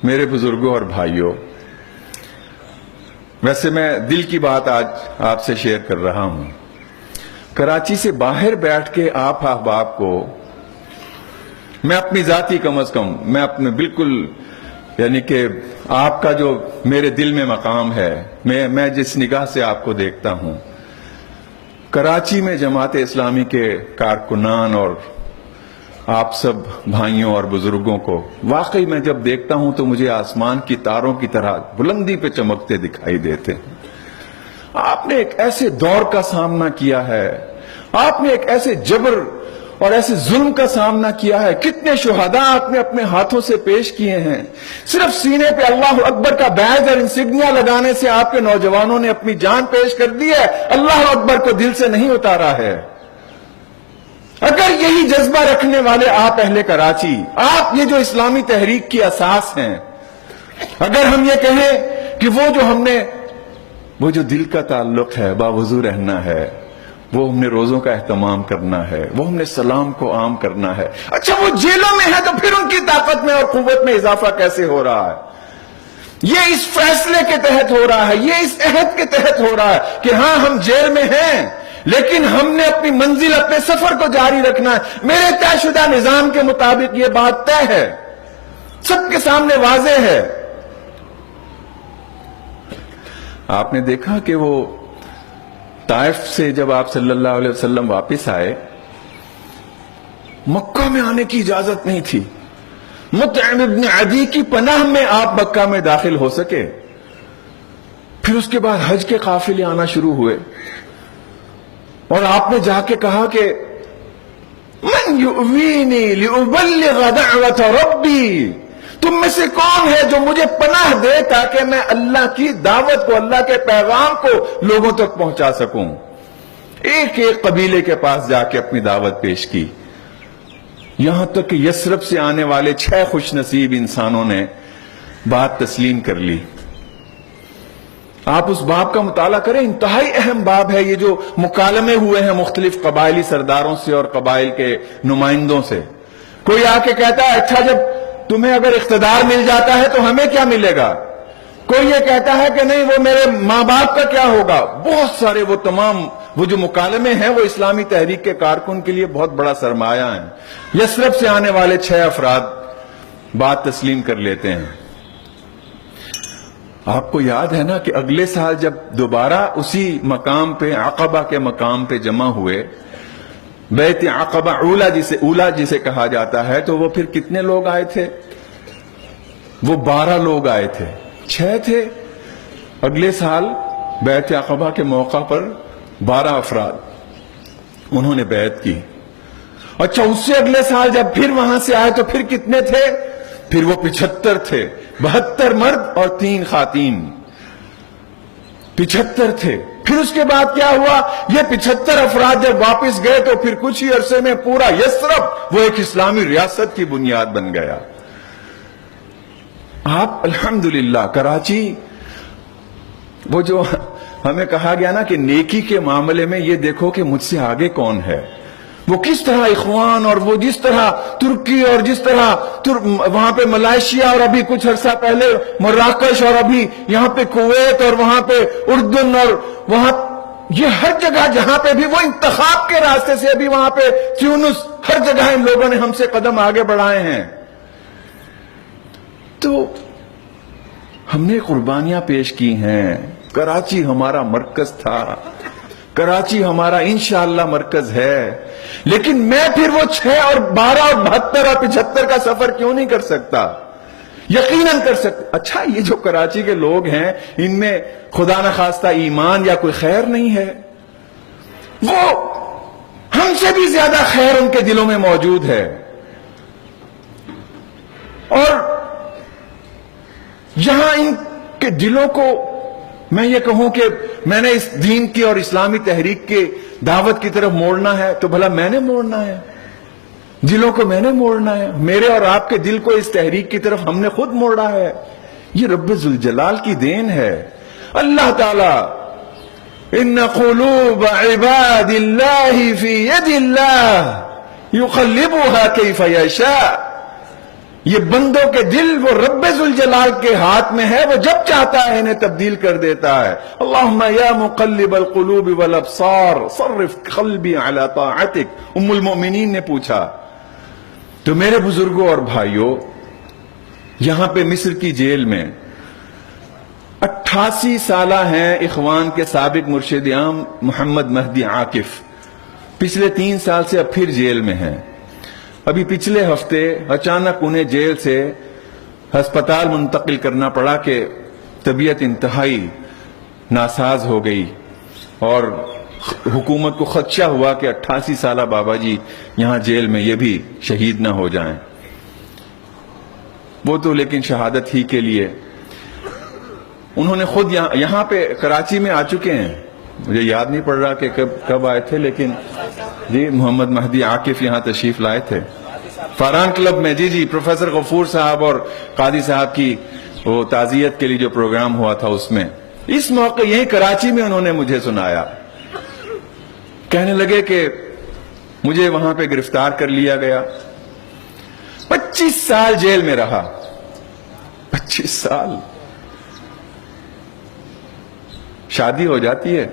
میرے بزرگوں اور بھائیوں، ویسے میں دل کی بات آج آپ سے شیئر کر رہا ہوں. کراچی سے باہر بیٹھ کے آپ احباب کو میں اپنی ذاتی کم از کم میں اپنے بالکل یعنی کہ آپ کا جو میرے دل میں مقام ہے، میں جس نگاہ سے آپ کو دیکھتا ہوں، کراچی میں جماعت اسلامی کے کارکنان اور آپ سب بھائیوں اور بزرگوں کو واقعی میں جب دیکھتا ہوں تو مجھے آسمان کی تاروں کی طرح بلندی پہ چمکتے دکھائی دیتے ہیں. آپ نے ایک ایسے دور کا سامنا کیا ہے، آپ نے ایک ایسے جبر اور ایسے ظلم کا سامنا کیا ہے. کتنے شہداء آپ نے اپنے ہاتھوں سے پیش کیے ہیں. صرف سینے پہ اللہ اکبر کا بیج اور انسگنیا لگانے سے آپ کے نوجوانوں نے اپنی جان پیش کر دی ہے، اللہ اکبر کو دل سے نہیں اتارا ہے. اگر یہی جذبہ رکھنے والے آپ اہل کراچی، آپ یہ جو اسلامی تحریک کی اساس ہیں، اگر ہم یہ کہیں کہ وہ جو دل کا تعلق ہے، باوضو رہنا ہے، وہ ہم نے روزوں کا اہتمام کرنا ہے، وہ ہم نے سلام کو عام کرنا ہے. اچھا وہ جیلوں میں ہے تو پھر ان کی طاقت میں اور قوت میں اضافہ کیسے ہو رہا ہے؟ یہ اس فیصلے کے تحت ہو رہا ہے، یہ اس عہد کے تحت ہو رہا ہے کہ ہاں ہم جیل میں ہیں لیکن ہم نے اپنی منزل، اپنے سفر کو جاری رکھنا ہے. میرے طے شدہ نظام کے مطابق یہ بات طے ہے، سب کے سامنے واضح ہے. آپ نے دیکھا کہ وہ طائف سے جب آپ صلی اللہ علیہ وسلم واپس آئے، مکہ میں آنے کی اجازت نہیں تھی. مطعم ابن عدی کی پناہ میں آپ مکہ میں داخل ہو سکے. پھر اس کے بعد حج کے قافلے آنا شروع ہوئے اور آپ نے جا کے کہا کہ من یؤوینی لأبلغ دعوت ربی، تم میں سے کون ہے جو مجھے پناہ دے تاکہ میں اللہ کی دعوت کو، اللہ کے پیغام کو لوگوں تک پہنچا سکوں. ایک ایک قبیلے کے پاس جا کے اپنی دعوت پیش کی، یہاں تک کہ یثرب سے آنے والے 6 خوش نصیب انسانوں نے بات تسلیم کر لی. آپ اس باب کا مطالعہ کریں، انتہائی اہم باب ہے. یہ جو مکالمے ہوئے ہیں مختلف قبائلی سرداروں سے اور قبائل کے نمائندوں سے، کوئی آ کے کہتا ہے اچھا جب تمہیں اگر اقتدار مل جاتا ہے تو ہمیں کیا ملے گا؟ کوئی یہ کہتا ہے کہ نہیں وہ میرے ماں باپ کا کیا ہوگا؟ بہت سارے وہ جو مکالمے ہیں وہ اسلامی تحریک کے کارکن کے لیے بہت بڑا سرمایہ ہیں. یثرب سے آنے والے 6 افراد بات تسلیم کر لیتے ہیں. آپ کو یاد ہے نا کہ اگلے سال جب دوبارہ اسی مقام پہ، عقبہ کے مقام پہ جمع ہوئے، بیعت عقبہ اولا جسے کہا جاتا ہے، تو وہ پھر کتنے لوگ آئے تھے؟ وہ 12 لوگ آئے تھے. 6 تھے. اگلے سال بیعت عقبہ کے موقع پر 12 افراد انہوں نے بیعت کی. اچھا اس سے اگلے سال جب پھر وہاں سے آئے تو پھر کتنے تھے؟ پھر وہ 75 تھے. 72 مرد اور 3 خواتین. 75 تھے. پھر اس کے بعد کیا ہوا؟ یہ 75 افراد جب واپس گئے تو پھر کچھ ہی عرصے میں پورا یثرب وہ ایک اسلامی ریاست کی بنیاد بن گیا. آپ الحمدللہ کراچی، وہ جو ہمیں کہا گیا نا کہ نیکی کے معاملے میں یہ دیکھو کہ مجھ سے آگے کون ہے، وہ کس طرح اخوان اور وہ جس طرح ترکی اور جس طرح وہاں پہ ملائیشیا اور ابھی کچھ عرصہ پہلے مراکش اور ابھی یہاں پہ کویت اور وہاں پہ اردن اور وہاں یہ ہر جگہ جہاں پہ بھی وہ انتخاب کے راستے سے ابھی وہاں پہ تیونس ہر جگہ ان لوگوں نے ہم سے قدم آگے بڑھائے ہیں. تو ہم نے قربانیاں پیش کی ہیں. کراچی ہمارا مرکز تھا, کراچی ہمارا انشاءاللہ مرکز ہے, لیکن میں پھر وہ 6 اور 12 اور 72 اور 75 کا سفر کیوں نہیں کر سکتا؟ یقیناً کر سکتے. اچھا, یہ جو کراچی کے لوگ ہیں ان میں خدا نخواستہ ایمان یا کوئی خیر نہیں ہے؟ وہ ہم سے بھی زیادہ خیر ان کے دلوں میں موجود ہے. اور یہاں ان کے دلوں کو میں یہ کہوں کہ میں نے اس دین کی اور اسلامی تحریک کے دعوت کی طرف موڑنا ہے تو بھلا میں نے موڑنا ہے, دلوں کو میں نے موڑنا ہے. میرے اور آپ کے دل کو اس تحریک کی طرف ہم نے خود موڑا ہے. یہ رب ذوالجلال کی دین ہے. اللہ تعالی ان قلوب عباد اللہ فی ید اللہ یقلبها کیف یشاء, یہ بندوں کے دل وہ رب ذوالجلال کے ہاتھ میں ہے, وہ جب چاہتا ہے انہیں تبدیل کر دیتا ہے. اللہم یا مقلب القلوب والابصار صرف قلبی علی طاعتک. ام المؤمنین نے پوچھا. تو میرے بزرگوں اور بھائیوں, یہاں پہ مصر کی جیل میں 88 سالہ ہیں اخوان کے سابق مرشد عام محمد مہدی عاکف. پچھلے 3 سال سے اب پھر جیل میں ہیں. ابھی پچھلے ہفتے اچانک انہیں جیل سے ہسپتال منتقل کرنا پڑا کہ طبیعت انتہائی ناساز ہو گئی اور حکومت کو خدشہ ہوا کہ 88 سالہ بابا جی یہاں جیل میں یہ بھی شہید نہ ہو جائیں. وہ تو لیکن شہادت ہی کے لیے انہوں نے خود یہاں پہ کراچی میں آ چکے ہیں. مجھے یاد نہیں پڑ رہا کہ کب آئے تھے, لیکن جی محمد مہدی عاکف یہاں تشریف لائے تھے فاران کلب میں. جی پروفیسر غفور صاحب اور قاضی صاحب کی وہ تعزیت کے لیے جو پروگرام ہوا تھا اس میں, اس موقع یہیں کراچی میں انہوں نے مجھے سنایا. کہنے لگے کہ مجھے وہاں پہ گرفتار کر لیا گیا, 25 سال جیل میں رہا. 25 سال شادی ہو جاتی ہے,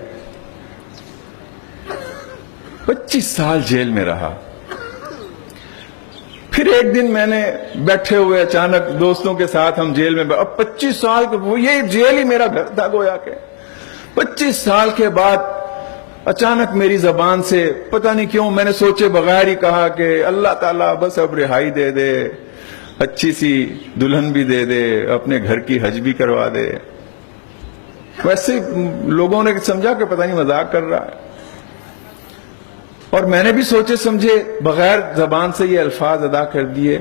25 سال جیل میں رہا. پھر ایک دن میں نے بیٹھے ہوئے اچانک دوستوں کے ساتھ ہم جیل میں, اب 25 سال یہ جیل ہی میرا گھر تھا گویا کہ. 25 سال کے بعد اچانک میری زبان سے پتہ نہیں کیوں میں نے سوچے بغیر ہی کہا کہ اللہ تعالیٰ بس اب رہائی دے دے, اچھی سی دلہن بھی دے دے, اپنے گھر کی حج بھی کروا دے. ویسے لوگوں نے سمجھا کہ پتہ نہیں مذاق کر رہا ہے, اور میں نے بھی سوچے سمجھے بغیر زبان سے یہ الفاظ ادا کر دیے.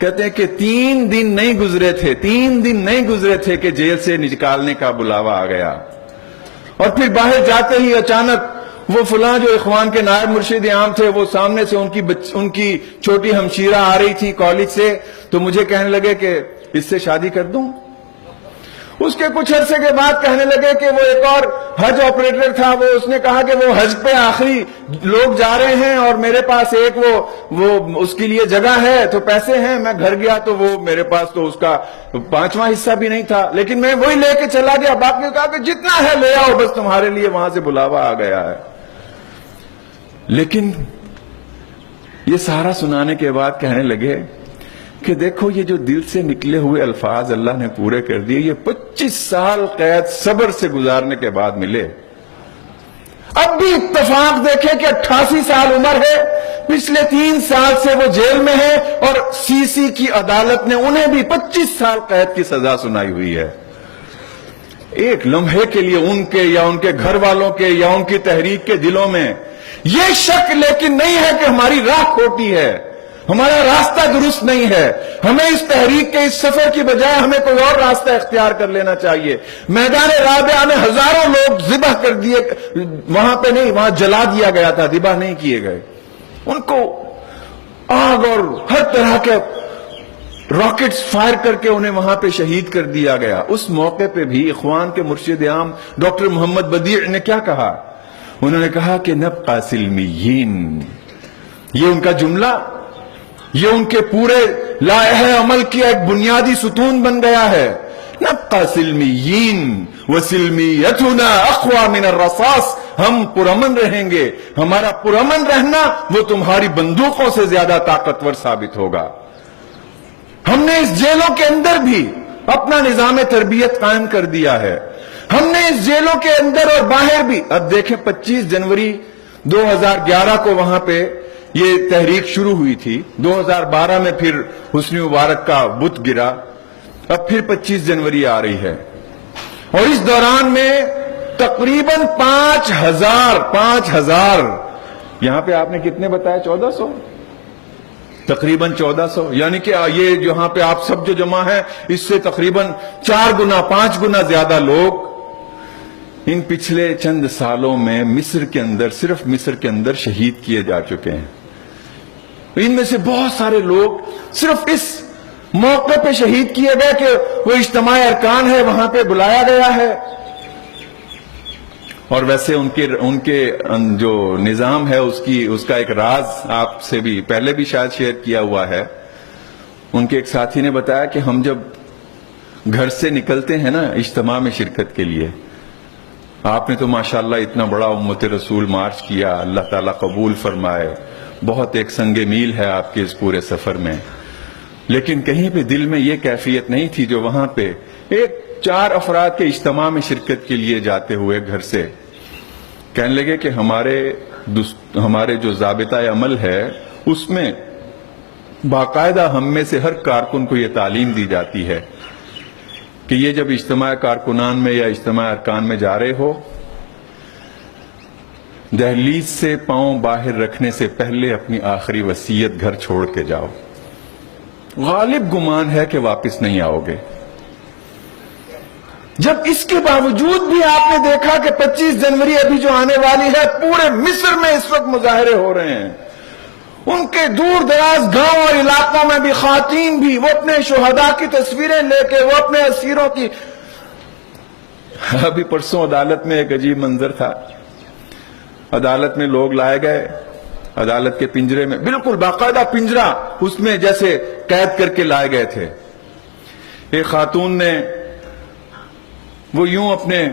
کہتے ہیں کہ 3 دن نہیں گزرے تھے, 3 دن نہیں گزرے تھے کہ جیل سے نکالنے کا بلاوا آ گیا. اور پھر باہر جاتے ہی اچانک وہ فلاں جو اخوان کے نائب مرشد عام تھے وہ سامنے سے ان کی چھوٹی ہمشیرہ آ رہی تھی کالج سے, تو مجھے کہنے لگے کہ اس سے شادی کر دوں. اس کے کچھ عرصے کے بعد کہنے لگے کہ وہ ایک اور حج آپریٹر تھا, وہ اس نے کہا کہ وہ حج پہ آخری لوگ جا رہے ہیں اور میرے پاس ایک وہ اس کے لیے جگہ ہے تو پیسے ہیں. میں گھر گیا تو وہ میرے پاس تو اس کا 5واں حصہ بھی نہیں تھا, لیکن میں وہی لے کے چلا گیا. باقی کہا کہ جتنا ہے لے آؤ, بس تمہارے لیے وہاں سے بلاوا آ گیا ہے. لیکن یہ سارا سنانے کے بعد کہنے لگے کہ دیکھو یہ جو دل سے نکلے ہوئے الفاظ اللہ نے پورے کر دیے, یہ 25 سال قید صبر سے گزارنے کے بعد ملے. اب بھی اتفاق دیکھیں کہ 88 سال عمر ہے, پچھلے 3 سال سے وہ جیل میں ہے, اور سی سی کی عدالت نے انہیں بھی 25 سال قید کی سزا سنائی ہوئی ہے. ایک لمحے کے لیے ان کے یا ان کے گھر والوں کے یا ان کی تحریک کے دلوں میں یہ شک لیکن نہیں ہے کہ ہماری راہ کھوٹی ہے, ہمارا راستہ درست نہیں ہے. ہمیں اس تحریک کے اس سفر کی بجائے ہمیں کوئی اور راستہ اختیار کر لینا چاہیے. میدان رابعہ میں ہزاروں لوگ ذبح کر دیے, وہاں پہ نہیں, وہاں جلا دیا گیا تھا, ذبح نہیں کیے گئے. ان کو آگ اور ہر طرح کے راکٹس فائر کر کے انہیں وہاں پہ شہید کر دیا گیا. اس موقع پہ بھی اخوان کے مرشد عام ڈاکٹر محمد بدیع نے کیا کہا؟ انہوں نے کہا کہ نبقى سلمیین. یہ ان کا جملہ, یہ ان کے پورے لائحہ عمل کی ایک بنیادی ستون بن گیا ہے نبقى سلميين وسلميتنا اقوى من الرصاص، ہم پرامن رہیں گے، ہمارا پرامن رہنا وہ تمہاری بندوقوں سے زیادہ طاقتور ثابت ہوگا۔ ہم نے اس جیلوں کے اندر بھی اپنا نظام تربیت قائم کر دیا ہے، ہم نے اس جیلوں کے اندر اور باہر بھی۔ اب دیکھیں 25 جنوری 2011 کو وہاں پہ یہ تحریک شروع ہوئی تھی، 2012 میں پھر حسنی مبارک کا بت گرا، اب پھر 25 جنوری آ رہی ہے، اور اس دوران میں تقریباً 5,000 یہاں پہ آپ نے کتنے بتایا؟ 1400، تقریباً 1400، یعنی کہ یہ یہاں پہ آپ سب جو جمع ہیں اس سے تقریباً 4 گنا 5 گنا زیادہ لوگ ان پچھلے چند سالوں میں مصر کے اندر، صرف مصر کے اندر شہید کیے جا چکے ہیں۔ ان میں سے بہت سارے لوگ صرف اس موقع پہ شہید کیے گئے کہ وہ اجتماع ارکان ہے وہاں پہ بلایا گیا ہے، اور ویسے ان کے جو نظام ہے اس کا ایک راز آپ سے بھی پہلے بھی شاید شیئر کیا ہوا ہے۔ ان کے ایک ساتھی نے بتایا کہ ہم جب گھر سے نکلتے ہیں نا اجتماع میں شرکت کے لیے، آپ نے تو ماشاءاللہ اتنا بڑا امت رسول مارچ کیا، اللہ تعالیٰ قبول فرمائے، بہت ایک سنگ میل ہے آپ کے اس پورے سفر میں، لیکن کہیں پہ دل میں یہ کیفیت نہیں تھی جو وہاں پہ ایک 4 افراد کے اجتماع میں شرکت کے لیے جاتے ہوئے گھر سے کہنے لگے کہ ہمارے جو ضابطہ عمل ہے اس میں باقاعدہ ہم میں سے ہر کارکن کو یہ تعلیم دی جاتی ہے کہ یہ جب اجتماع کارکنان میں یا اجتماع ارکان میں جا رہے ہو، دہلیز سے پاؤں باہر رکھنے سے پہلے اپنی آخری وصیت گھر چھوڑ کے جاؤ، غالب گمان ہے کہ واپس نہیں آؤ گے۔ جب اس کے باوجود بھی آپ نے دیکھا کہ 25 جنوری ابھی جو آنے والی ہے، پورے مصر میں اس وقت مظاہرے ہو رہے ہیں، ان کے دور دراز گاؤں اور علاقوں میں بھی خواتین بھی وہ اپنے شہداء کی تصویریں لے کے، وہ اپنے اسیروں کی۔ ابھی پرسوں عدالت میں ایک عجیب منظر تھا، عدالت میں لوگ لائے گئے، عدالت کے پنجرے میں، بالکل باقاعدہ پنجرہ، اس میں جیسے قید کر کے لائے گئے تھے۔ ایک خاتون نے وہ یوں اپنے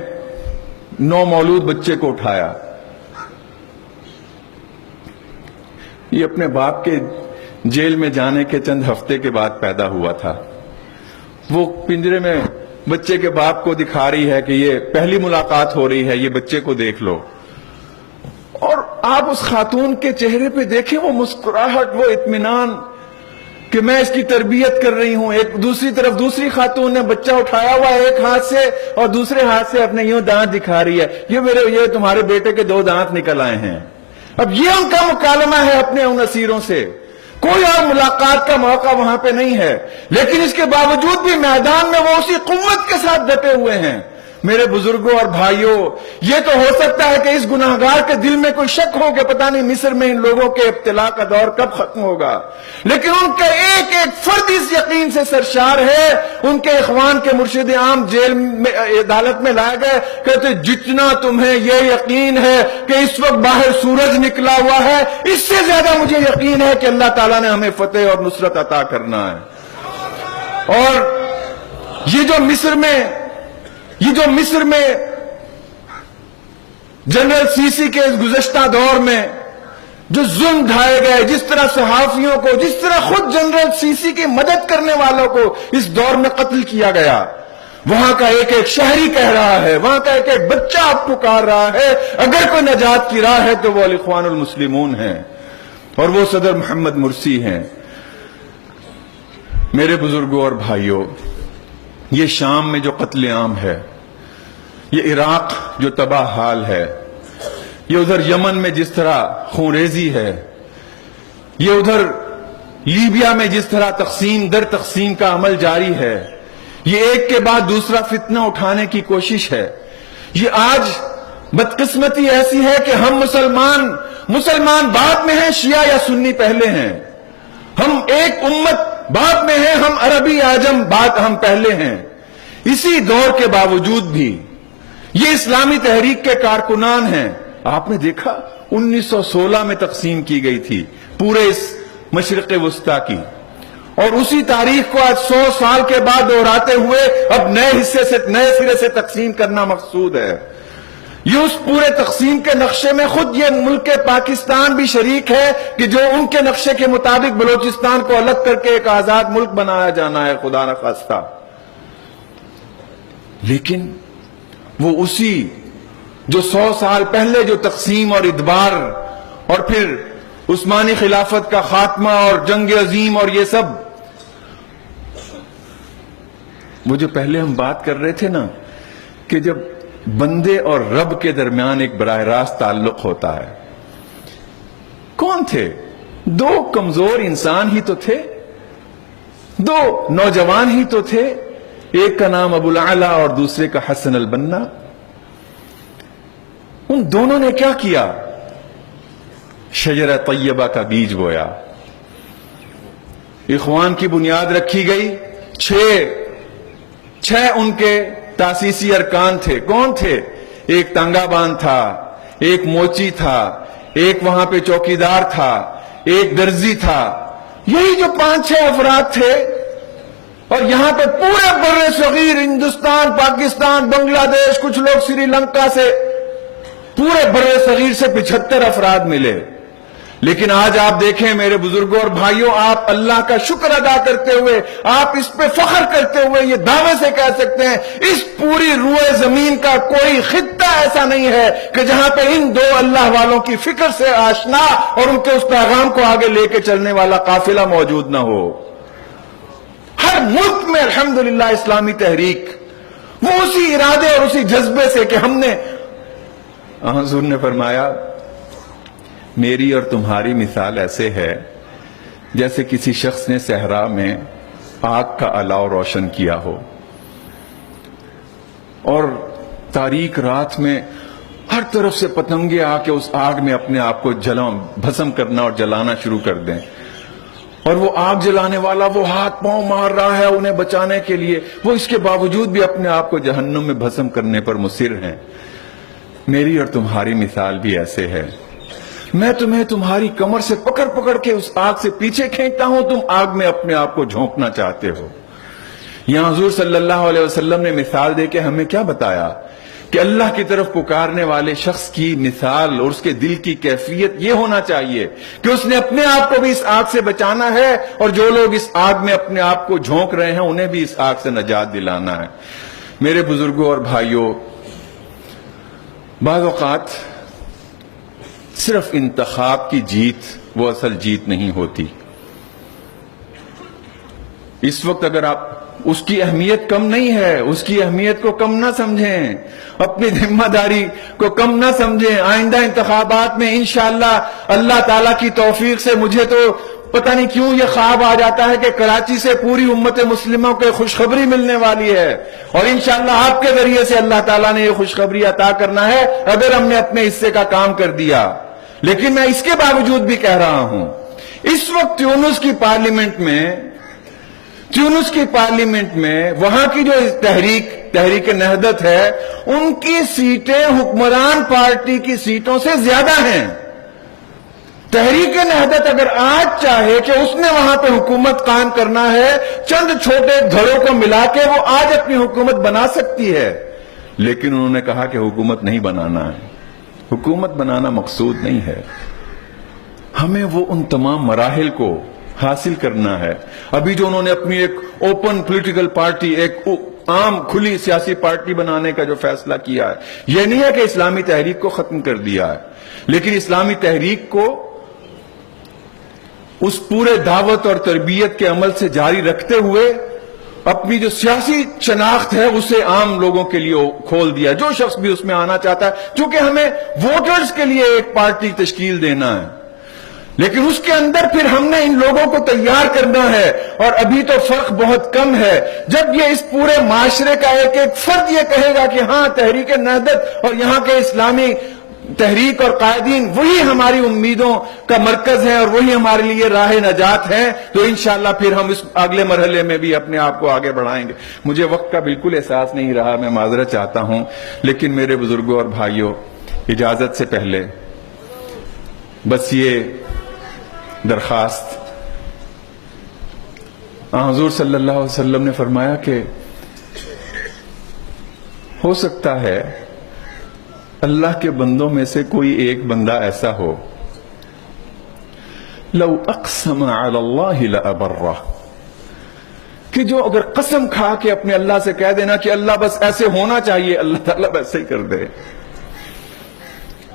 نومولود بچے کو اٹھایا، یہ اپنے باپ کے جیل میں جانے کے چند ہفتے کے بعد پیدا ہوا تھا، وہ پنجرے میں بچے کے باپ کو دکھا رہی ہے کہ یہ پہلی ملاقات ہو رہی ہے، یہ بچے کو دیکھ لو۔ اور آپ اس خاتون کے چہرے پہ دیکھیں وہ مسکراہٹ، وہ اطمینان کہ میں اس کی تربیت کر رہی ہوں۔ ایک دوسری طرف دوسری خاتون نے بچہ اٹھایا ہوا ہے ایک ہاتھ سے اور دوسرے ہاتھ سے اپنے یوں دانت دکھا رہی ہے، یہ تمہارے بیٹے کے 2 دانت نکل آئے ہیں۔ اب یہ ان کا مکالمہ ہے اپنے ان اسیروں سے، کوئی اور ملاقات کا موقع وہاں پہ نہیں ہے، لیکن اس کے باوجود بھی میدان میں وہ اسی قوت کے ساتھ ڈٹے ہوئے ہیں۔ میرے بزرگوں اور بھائیوں، یہ تو ہو سکتا ہے کہ اس گناہگار کے دل میں کوئی شک ہو کہ پتہ نہیں مصر میں ان لوگوں کے ابتلا کا دور کب ختم ہوگا، لیکن ان کا ایک ایک فرد اس یقین سے سرشار ہے۔ ان کے اخوان کے مرشد عام جیل میں عدالت میں لائے گئے، کہتے جتنا تمہیں یہ یقین ہے کہ اس وقت باہر سورج نکلا ہوا ہے، اس سے زیادہ مجھے یقین ہے کہ اللہ تعالیٰ نے ہمیں فتح اور نصرت عطا کرنا ہے۔ اور یہ جو مصر میں جنرل سیسی کے اس گزشتہ دور میں جو ظلم ڈھائے گئے، جس طرح صحافیوں کو، جس طرح خود جنرل سیسی کی مدد کرنے والوں کو اس دور میں قتل کیا گیا، وہاں کا ایک ایک شہری کہہ رہا ہے، وہاں کا ایک ایک بچہ اب پکار رہا ہے، اگر کوئی نجات کی راہ ہے تو وہ الاخوان المسلمون ہیں اور وہ صدر محمد مرسی ہیں۔ میرے بزرگوں اور بھائیوں، یہ شام میں جو قتل عام ہے، یہ عراق جو تباہ حال ہے، یہ ادھر یمن میں جس طرح خونریزی ہے، یہ ادھر لیبیا میں جس طرح تقسیم در تقسیم کا عمل جاری ہے، یہ ایک کے بعد دوسرا فتنہ اٹھانے کی کوشش ہے۔ یہ آج بدقسمتی ایسی ہے کہ ہم مسلمان بعد میں ہیں، شیعہ یا سنی پہلے ہیں، ہم ایک امت بعد میں ہیں، ہم عربی عجم بعد ہم پہلے ہیں۔ اسی دور کے باوجود بھی یہ اسلامی تحریک کے کارکنان ہیں۔ آپ نے دیکھا 1916 میں تقسیم کی گئی تھی پورے اس مشرق وسطی کی، اور اسی تاریخ کو آج 100 سال کے بعد دہراتے ہوئے اب نئے سرے سے تقسیم کرنا مقصود ہے. یہ اس پورے تقسیم کے نقشے میں خود یہ ملک پاکستان بھی شریک ہے کہ جو ان کے نقشے کے مطابق بلوچستان کو الگ کر کے ایک آزاد ملک بنایا جانا ہے خدا نخواستہ. لیکن وہ اسی جو 100 سال پہلے جو تقسیم اور ادبار اور پھر عثمانی خلافت کا خاتمہ اور جنگ عظیم اور یہ سب، وہ جو پہلے ہم بات کر رہے تھے نا کہ جب بندے اور رب کے درمیان ایک براہ راست تعلق ہوتا ہے، کون تھے؟ 2 کمزور انسان ہی تو تھے، 2 نوجوان ہی تو تھے، ایک کا نام ابو العلا اور دوسرے کا حسن البنا. ان دونوں نے کیا کیا؟ شجرہ طیبہ کا بیج بویا. اخوان کی بنیاد رکھی گئی. 6 ان کے تاسیسی ارکان تھے. کون تھے؟ ایک تانگا بان تھا، ایک موچی تھا، ایک وہاں پہ چوکیدار تھا، ایک درزی تھا. یہی جو 5-6 افراد تھے. اور یہاں پہ پورے بر صغیر ہندوستان، پاکستان، بنگلہ دیش، کچھ لوگ سری لنکا سے، پورے بر صغیر سے 75 افراد ملے. لیکن آج آپ دیکھیں میرے بزرگوں اور بھائیوں، آپ اللہ کا شکر ادا کرتے ہوئے، آپ اس پہ فخر کرتے ہوئے یہ دعوے سے کہہ سکتے ہیں اس پوری روئے زمین کا کوئی خطہ ایسا نہیں ہے کہ جہاں پہ ان 2 اللہ والوں کی فکر سے آشنا اور ان کے اس پیغام کو آگے لے کے چلنے والا قافلہ موجود نہ ہو. ہر ملک میں الحمدللہ اسلامی تحریک وہ اسی ارادے اور اسی جذبے سے کہ ہم نے، حضور نے فرمایا میری اور تمہاری مثال ایسے ہے جیسے کسی شخص نے صحرا میں آگ کا الاؤ روشن کیا ہو اور تاریک رات میں ہر طرف سے پتنگے آ کے اس آگ میں اپنے آپ کو بھسم کرنا اور جلانا شروع کر دیں، اور وہ آگ جلانے والا وہ ہاتھ پاؤں مار رہا ہے انہیں بچانے کے لیے، وہ اس کے باوجود بھی اپنے آپ کو جہنم میں بھسم کرنے پر مصر ہیں. میری اور تمہاری مثال بھی ایسے ہے. میں تمہیں تمہاری کمر سے پکڑ کے اس آگ سے پیچھے کھینچتا ہوں، تم آگ میں اپنے آپ کو جھونکنا چاہتے ہو. یہاں حضور صلی اللہ علیہ وسلم نے مثال دے کے ہمیں کیا بتایا کہ اللہ کی طرف پکارنے والے شخص کی مثال اور اس کے دل کی کیفیت یہ ہونا چاہیے کہ اس نے اپنے آپ کو بھی اس آگ سے بچانا ہے، اور جو لوگ اس آگ میں اپنے آپ کو جھونک رہے ہیں انہیں بھی اس آگ سے نجات دلانا ہے. میرے بزرگوں اور بھائیوں، بعض اوقات صرف انتخاب کی جیت وہ اصل جیت نہیں ہوتی. اس وقت اگر آپ اس کی اہمیت کم نہیں ہے، اس کی اہمیت کو کم نہ سمجھیں، اپنی ذمہ داری کو کم نہ سمجھیں. آئندہ انتخابات میں انشاءاللہ اللہ تعالیٰ کی توفیق سے مجھے تو پتہ نہیں کیوں یہ خواب آ جاتا ہے کہ کراچی سے پوری امت مسلموں کو خوشخبری ملنے والی ہے، اور انشاءاللہ آپ کے ذریعے سے اللہ تعالیٰ نے یہ خوشخبری عطا کرنا ہے اگر ہم نے اپنے حصے کا کام کر دیا. لیکن میں اس کے باوجود بھی کہہ رہا ہوں، اس وقت تیونس کی پارلیمنٹ میں وہاں کی جو تحریک نہضت ہے، ان کی سیٹیں حکمران پارٹی کی سیٹوں سے زیادہ ہیں. تحریک نہضت اگر آج چاہے کہ اس نے وہاں پہ حکومت قائم کرنا ہے، چند چھوٹے دھڑوں کو ملا کے وہ آج اپنی حکومت بنا سکتی ہے. لیکن انہوں نے کہا کہ حکومت نہیں بنانا ہے. حکومت بنانا مقصود نہیں ہے، ہمیں وہ ان تمام مراحل کو حاصل کرنا ہے. ابھی جو انہوں نے اپنی ایک اوپن پولیٹیکل پارٹی، ایک عام کھلی سیاسی پارٹی بنانے کا جو فیصلہ کیا ہے، یہ نہیں ہے کہ اسلامی تحریک کو ختم کر دیا ہے، لیکن اسلامی تحریک کو اس پورے دعوت اور تربیت کے عمل سے جاری رکھتے ہوئے اپنی جو سیاسی شناخت ہے اسے عام لوگوں کے لیے کھول دیا. جو شخص بھی اس میں آنا چاہتا ہے، چونکہ ہمیں ووٹرز کے لیے ایک پارٹی تشکیل دینا ہے، لیکن اس کے اندر پھر ہم نے ان لوگوں کو تیار کرنا ہے. اور ابھی تو فرق بہت کم ہے. جب یہ اس پورے معاشرے کا ایک فرد یہ کہے گا کہ ہاں تحریک نہضت اور یہاں کے اسلامی تحریک اور قائدین وہی ہماری امیدوں کا مرکز ہے اور وہی ہمارے لیے راہ نجات ہے، تو انشاءاللہ پھر ہم اس اگلے مرحلے میں بھی اپنے آپ کو آگے بڑھائیں گے. مجھے وقت کا بالکل احساس نہیں رہا، میں معذرت چاہتا ہوں، لیکن میرے بزرگوں اور بھائیوں، اجازت سے پہلے بس یہ درخواست حضور صلی اللہ علیہ وسلم نے فرمایا کہ ہو سکتا ہے اللہ کے بندوں میں سے کوئی ایک بندہ ایسا ہو لو اقسم علی اللہ لابرہ، کہ جو اگر قسم کھا کے اپنے اللہ سے کہہ دینا کہ اللہ بس ایسے ہونا چاہیے، اللہ تعالیٰ ویسے ہی کر دے.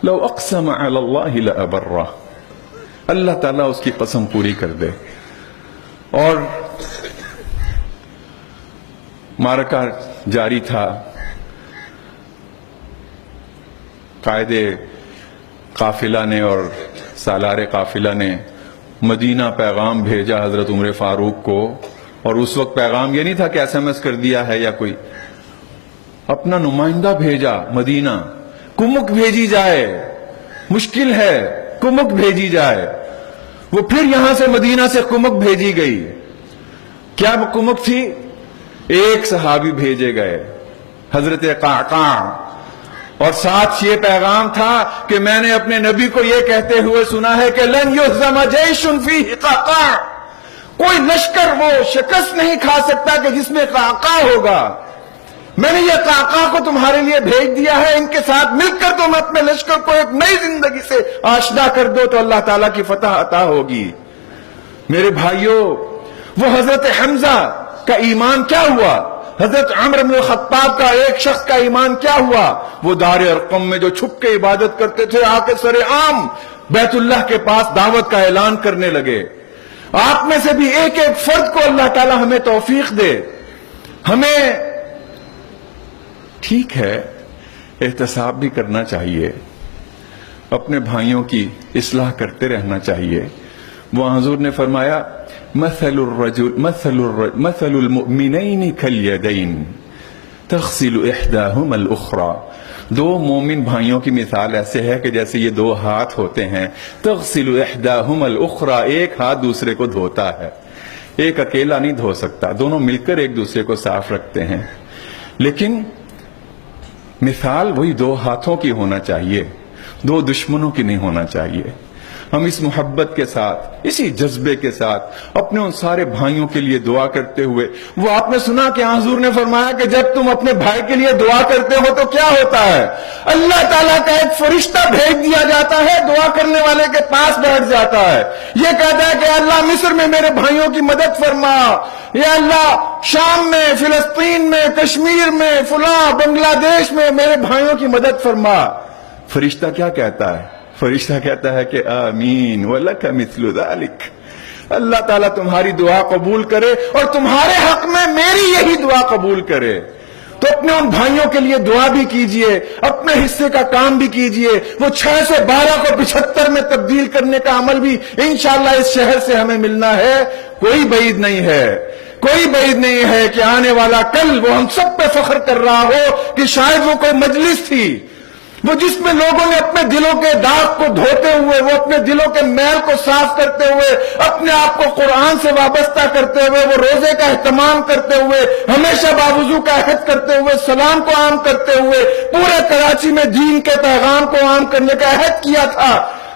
لو اقسم علی اللہ لابرہ، اللہ تعالیٰ اس کی قسم پوری کر دے. اور معرکہ جاری تھا، قائد قافلہ نے اور سالار قافلہ نے مدینہ پیغام بھیجا حضرت عمر فاروق کو. اور اس وقت پیغام یہ نہیں تھا کہ ایس ایم ایس کر دیا ہے یا کوئی، اپنا نمائندہ بھیجا مدینہ. کمک بھیجی جائے، مشکل ہے، کمک بھیجی جائے. وہ پھر یہاں سے مدینہ سے کمک بھیجی گئی. کیا وہ کمک تھی؟ ایک صحابی بھیجے گئے، حضرت قعقاع، اور ساتھ یہ پیغام تھا کہ میں نے اپنے نبی کو یہ کہتے ہوئے سنا ہے کہ لن یہزم جیش فیہ قعقاع، کوئی لشکر وہ شکست نہیں کھا سکتا کہ جس میں قعقاع ہوگا. میں نے یہ قعقاع کو تمہارے لیے بھیج دیا ہے، ان کے ساتھ مل کر تم اپنے لشکر کو ایک نئی زندگی سے آشنا کر دو تو اللہ تعالیٰ کی فتح عطا ہوگی. میرے بھائیوں، وہ حضرت حمزہ کا ایمان کیا ہوا، حضرت عمر بن الخطاب کا ایک شخص کا ایمان کیا ہوا. وہ دار ارقم میں جو چھپ کے عبادت کرتے تھے، آ کے سر عام بیت اللہ کے پاس دعوت کا اعلان کرنے لگے. آپ میں سے بھی ایک ایک فرد کو اللہ تعالی ہمیں توفیق دے. ہمیں ٹھیک ہے احتساب بھی کرنا چاہیے، اپنے بھائیوں کی اصلاح کرتے رہنا چاہیے. وہ حضور نے فرمایا مثل المؤمنین کالیدین تغسل احداہما الاخری، دو مومن بھائیوں کی مثال ایسے ہے کہ جیسے یہ دو ہاتھ ہوتے ہیں. تغسل احداہما الاخری، ایک ہاتھ دوسرے کو دھوتا ہے. ایک اکیلا نہیں دھو سکتا، دونوں مل کر ایک دوسرے کو صاف رکھتے ہیں. لیکن مثال وہی دو ہاتھوں کی ہونا چاہیے، دو دشمنوں کی نہیں ہونا چاہیے. ہم اس محبت کے ساتھ، اسی جذبے کے ساتھ اپنے ان سارے بھائیوں کے لیے دعا کرتے ہوئے، وہ آپ نے سنا کہ حضور نے فرمایا کہ جب تم اپنے بھائی کے لیے دعا کرتے ہو تو کیا ہوتا ہے؟ اللہ تعالیٰ کا ایک فرشتہ بھیج دیا جاتا ہے، دعا کرنے والے کے پاس بیٹھ جاتا ہے. یہ کہتا ہے کہ اللہ مصر میں میرے بھائیوں کی مدد فرما، یا اللہ شام میں، فلسطین میں، کشمیر میں، فلاں بنگلہ دیش میں میرے بھائیوں کی مدد فرما. فرشتہ کیا کہتا ہے؟ فرشتہ کہتا ہے کہ آمین وَلَكَ مِثْلُ ذَلِكَ، اللہ تعالیٰ تمہاری دعا قبول کرے اور تمہارے حق میں میری یہی دعا قبول کرے. تو اپنے ان بھائیوں کے لیے دعا بھی کیجئے، اپنے حصے کا کام بھی کیجئے. وہ 6 سے 12 کو 75 میں تبدیل کرنے کا عمل بھی انشاءاللہ اس شہر سے ہمیں ملنا ہے. کوئی بعید نہیں ہے، کوئی بعید نہیں ہے کہ آنے والا کل وہ ہم سب پہ فخر کر رہا ہو کہ شاید وہ کوئی مجلس تھی، وہ جس میں لوگوں نے اپنے دلوں کے داغ کو دھوتے ہوئے، وہ اپنے دلوں کے میل کو صاف کرتے ہوئے، اپنے آپ کو قرآن سے وابستہ کرتے ہوئے، وہ روزے کا اہتمام کرتے ہوئے، ہمیشہ باوضو کا عہد کرتے ہوئے، سلام کو عام کرتے ہوئے، پورے کراچی میں دین کے پیغام کو عام کرنے کا عہد کیا تھا.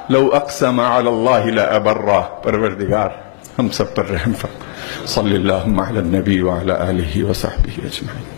لو اقسم علی اللہ لابرہ. پروردگار ہم سب پر رحم فرما. صلی اللہ علی النبی وعلی آلہ وصحبہ اجمعین.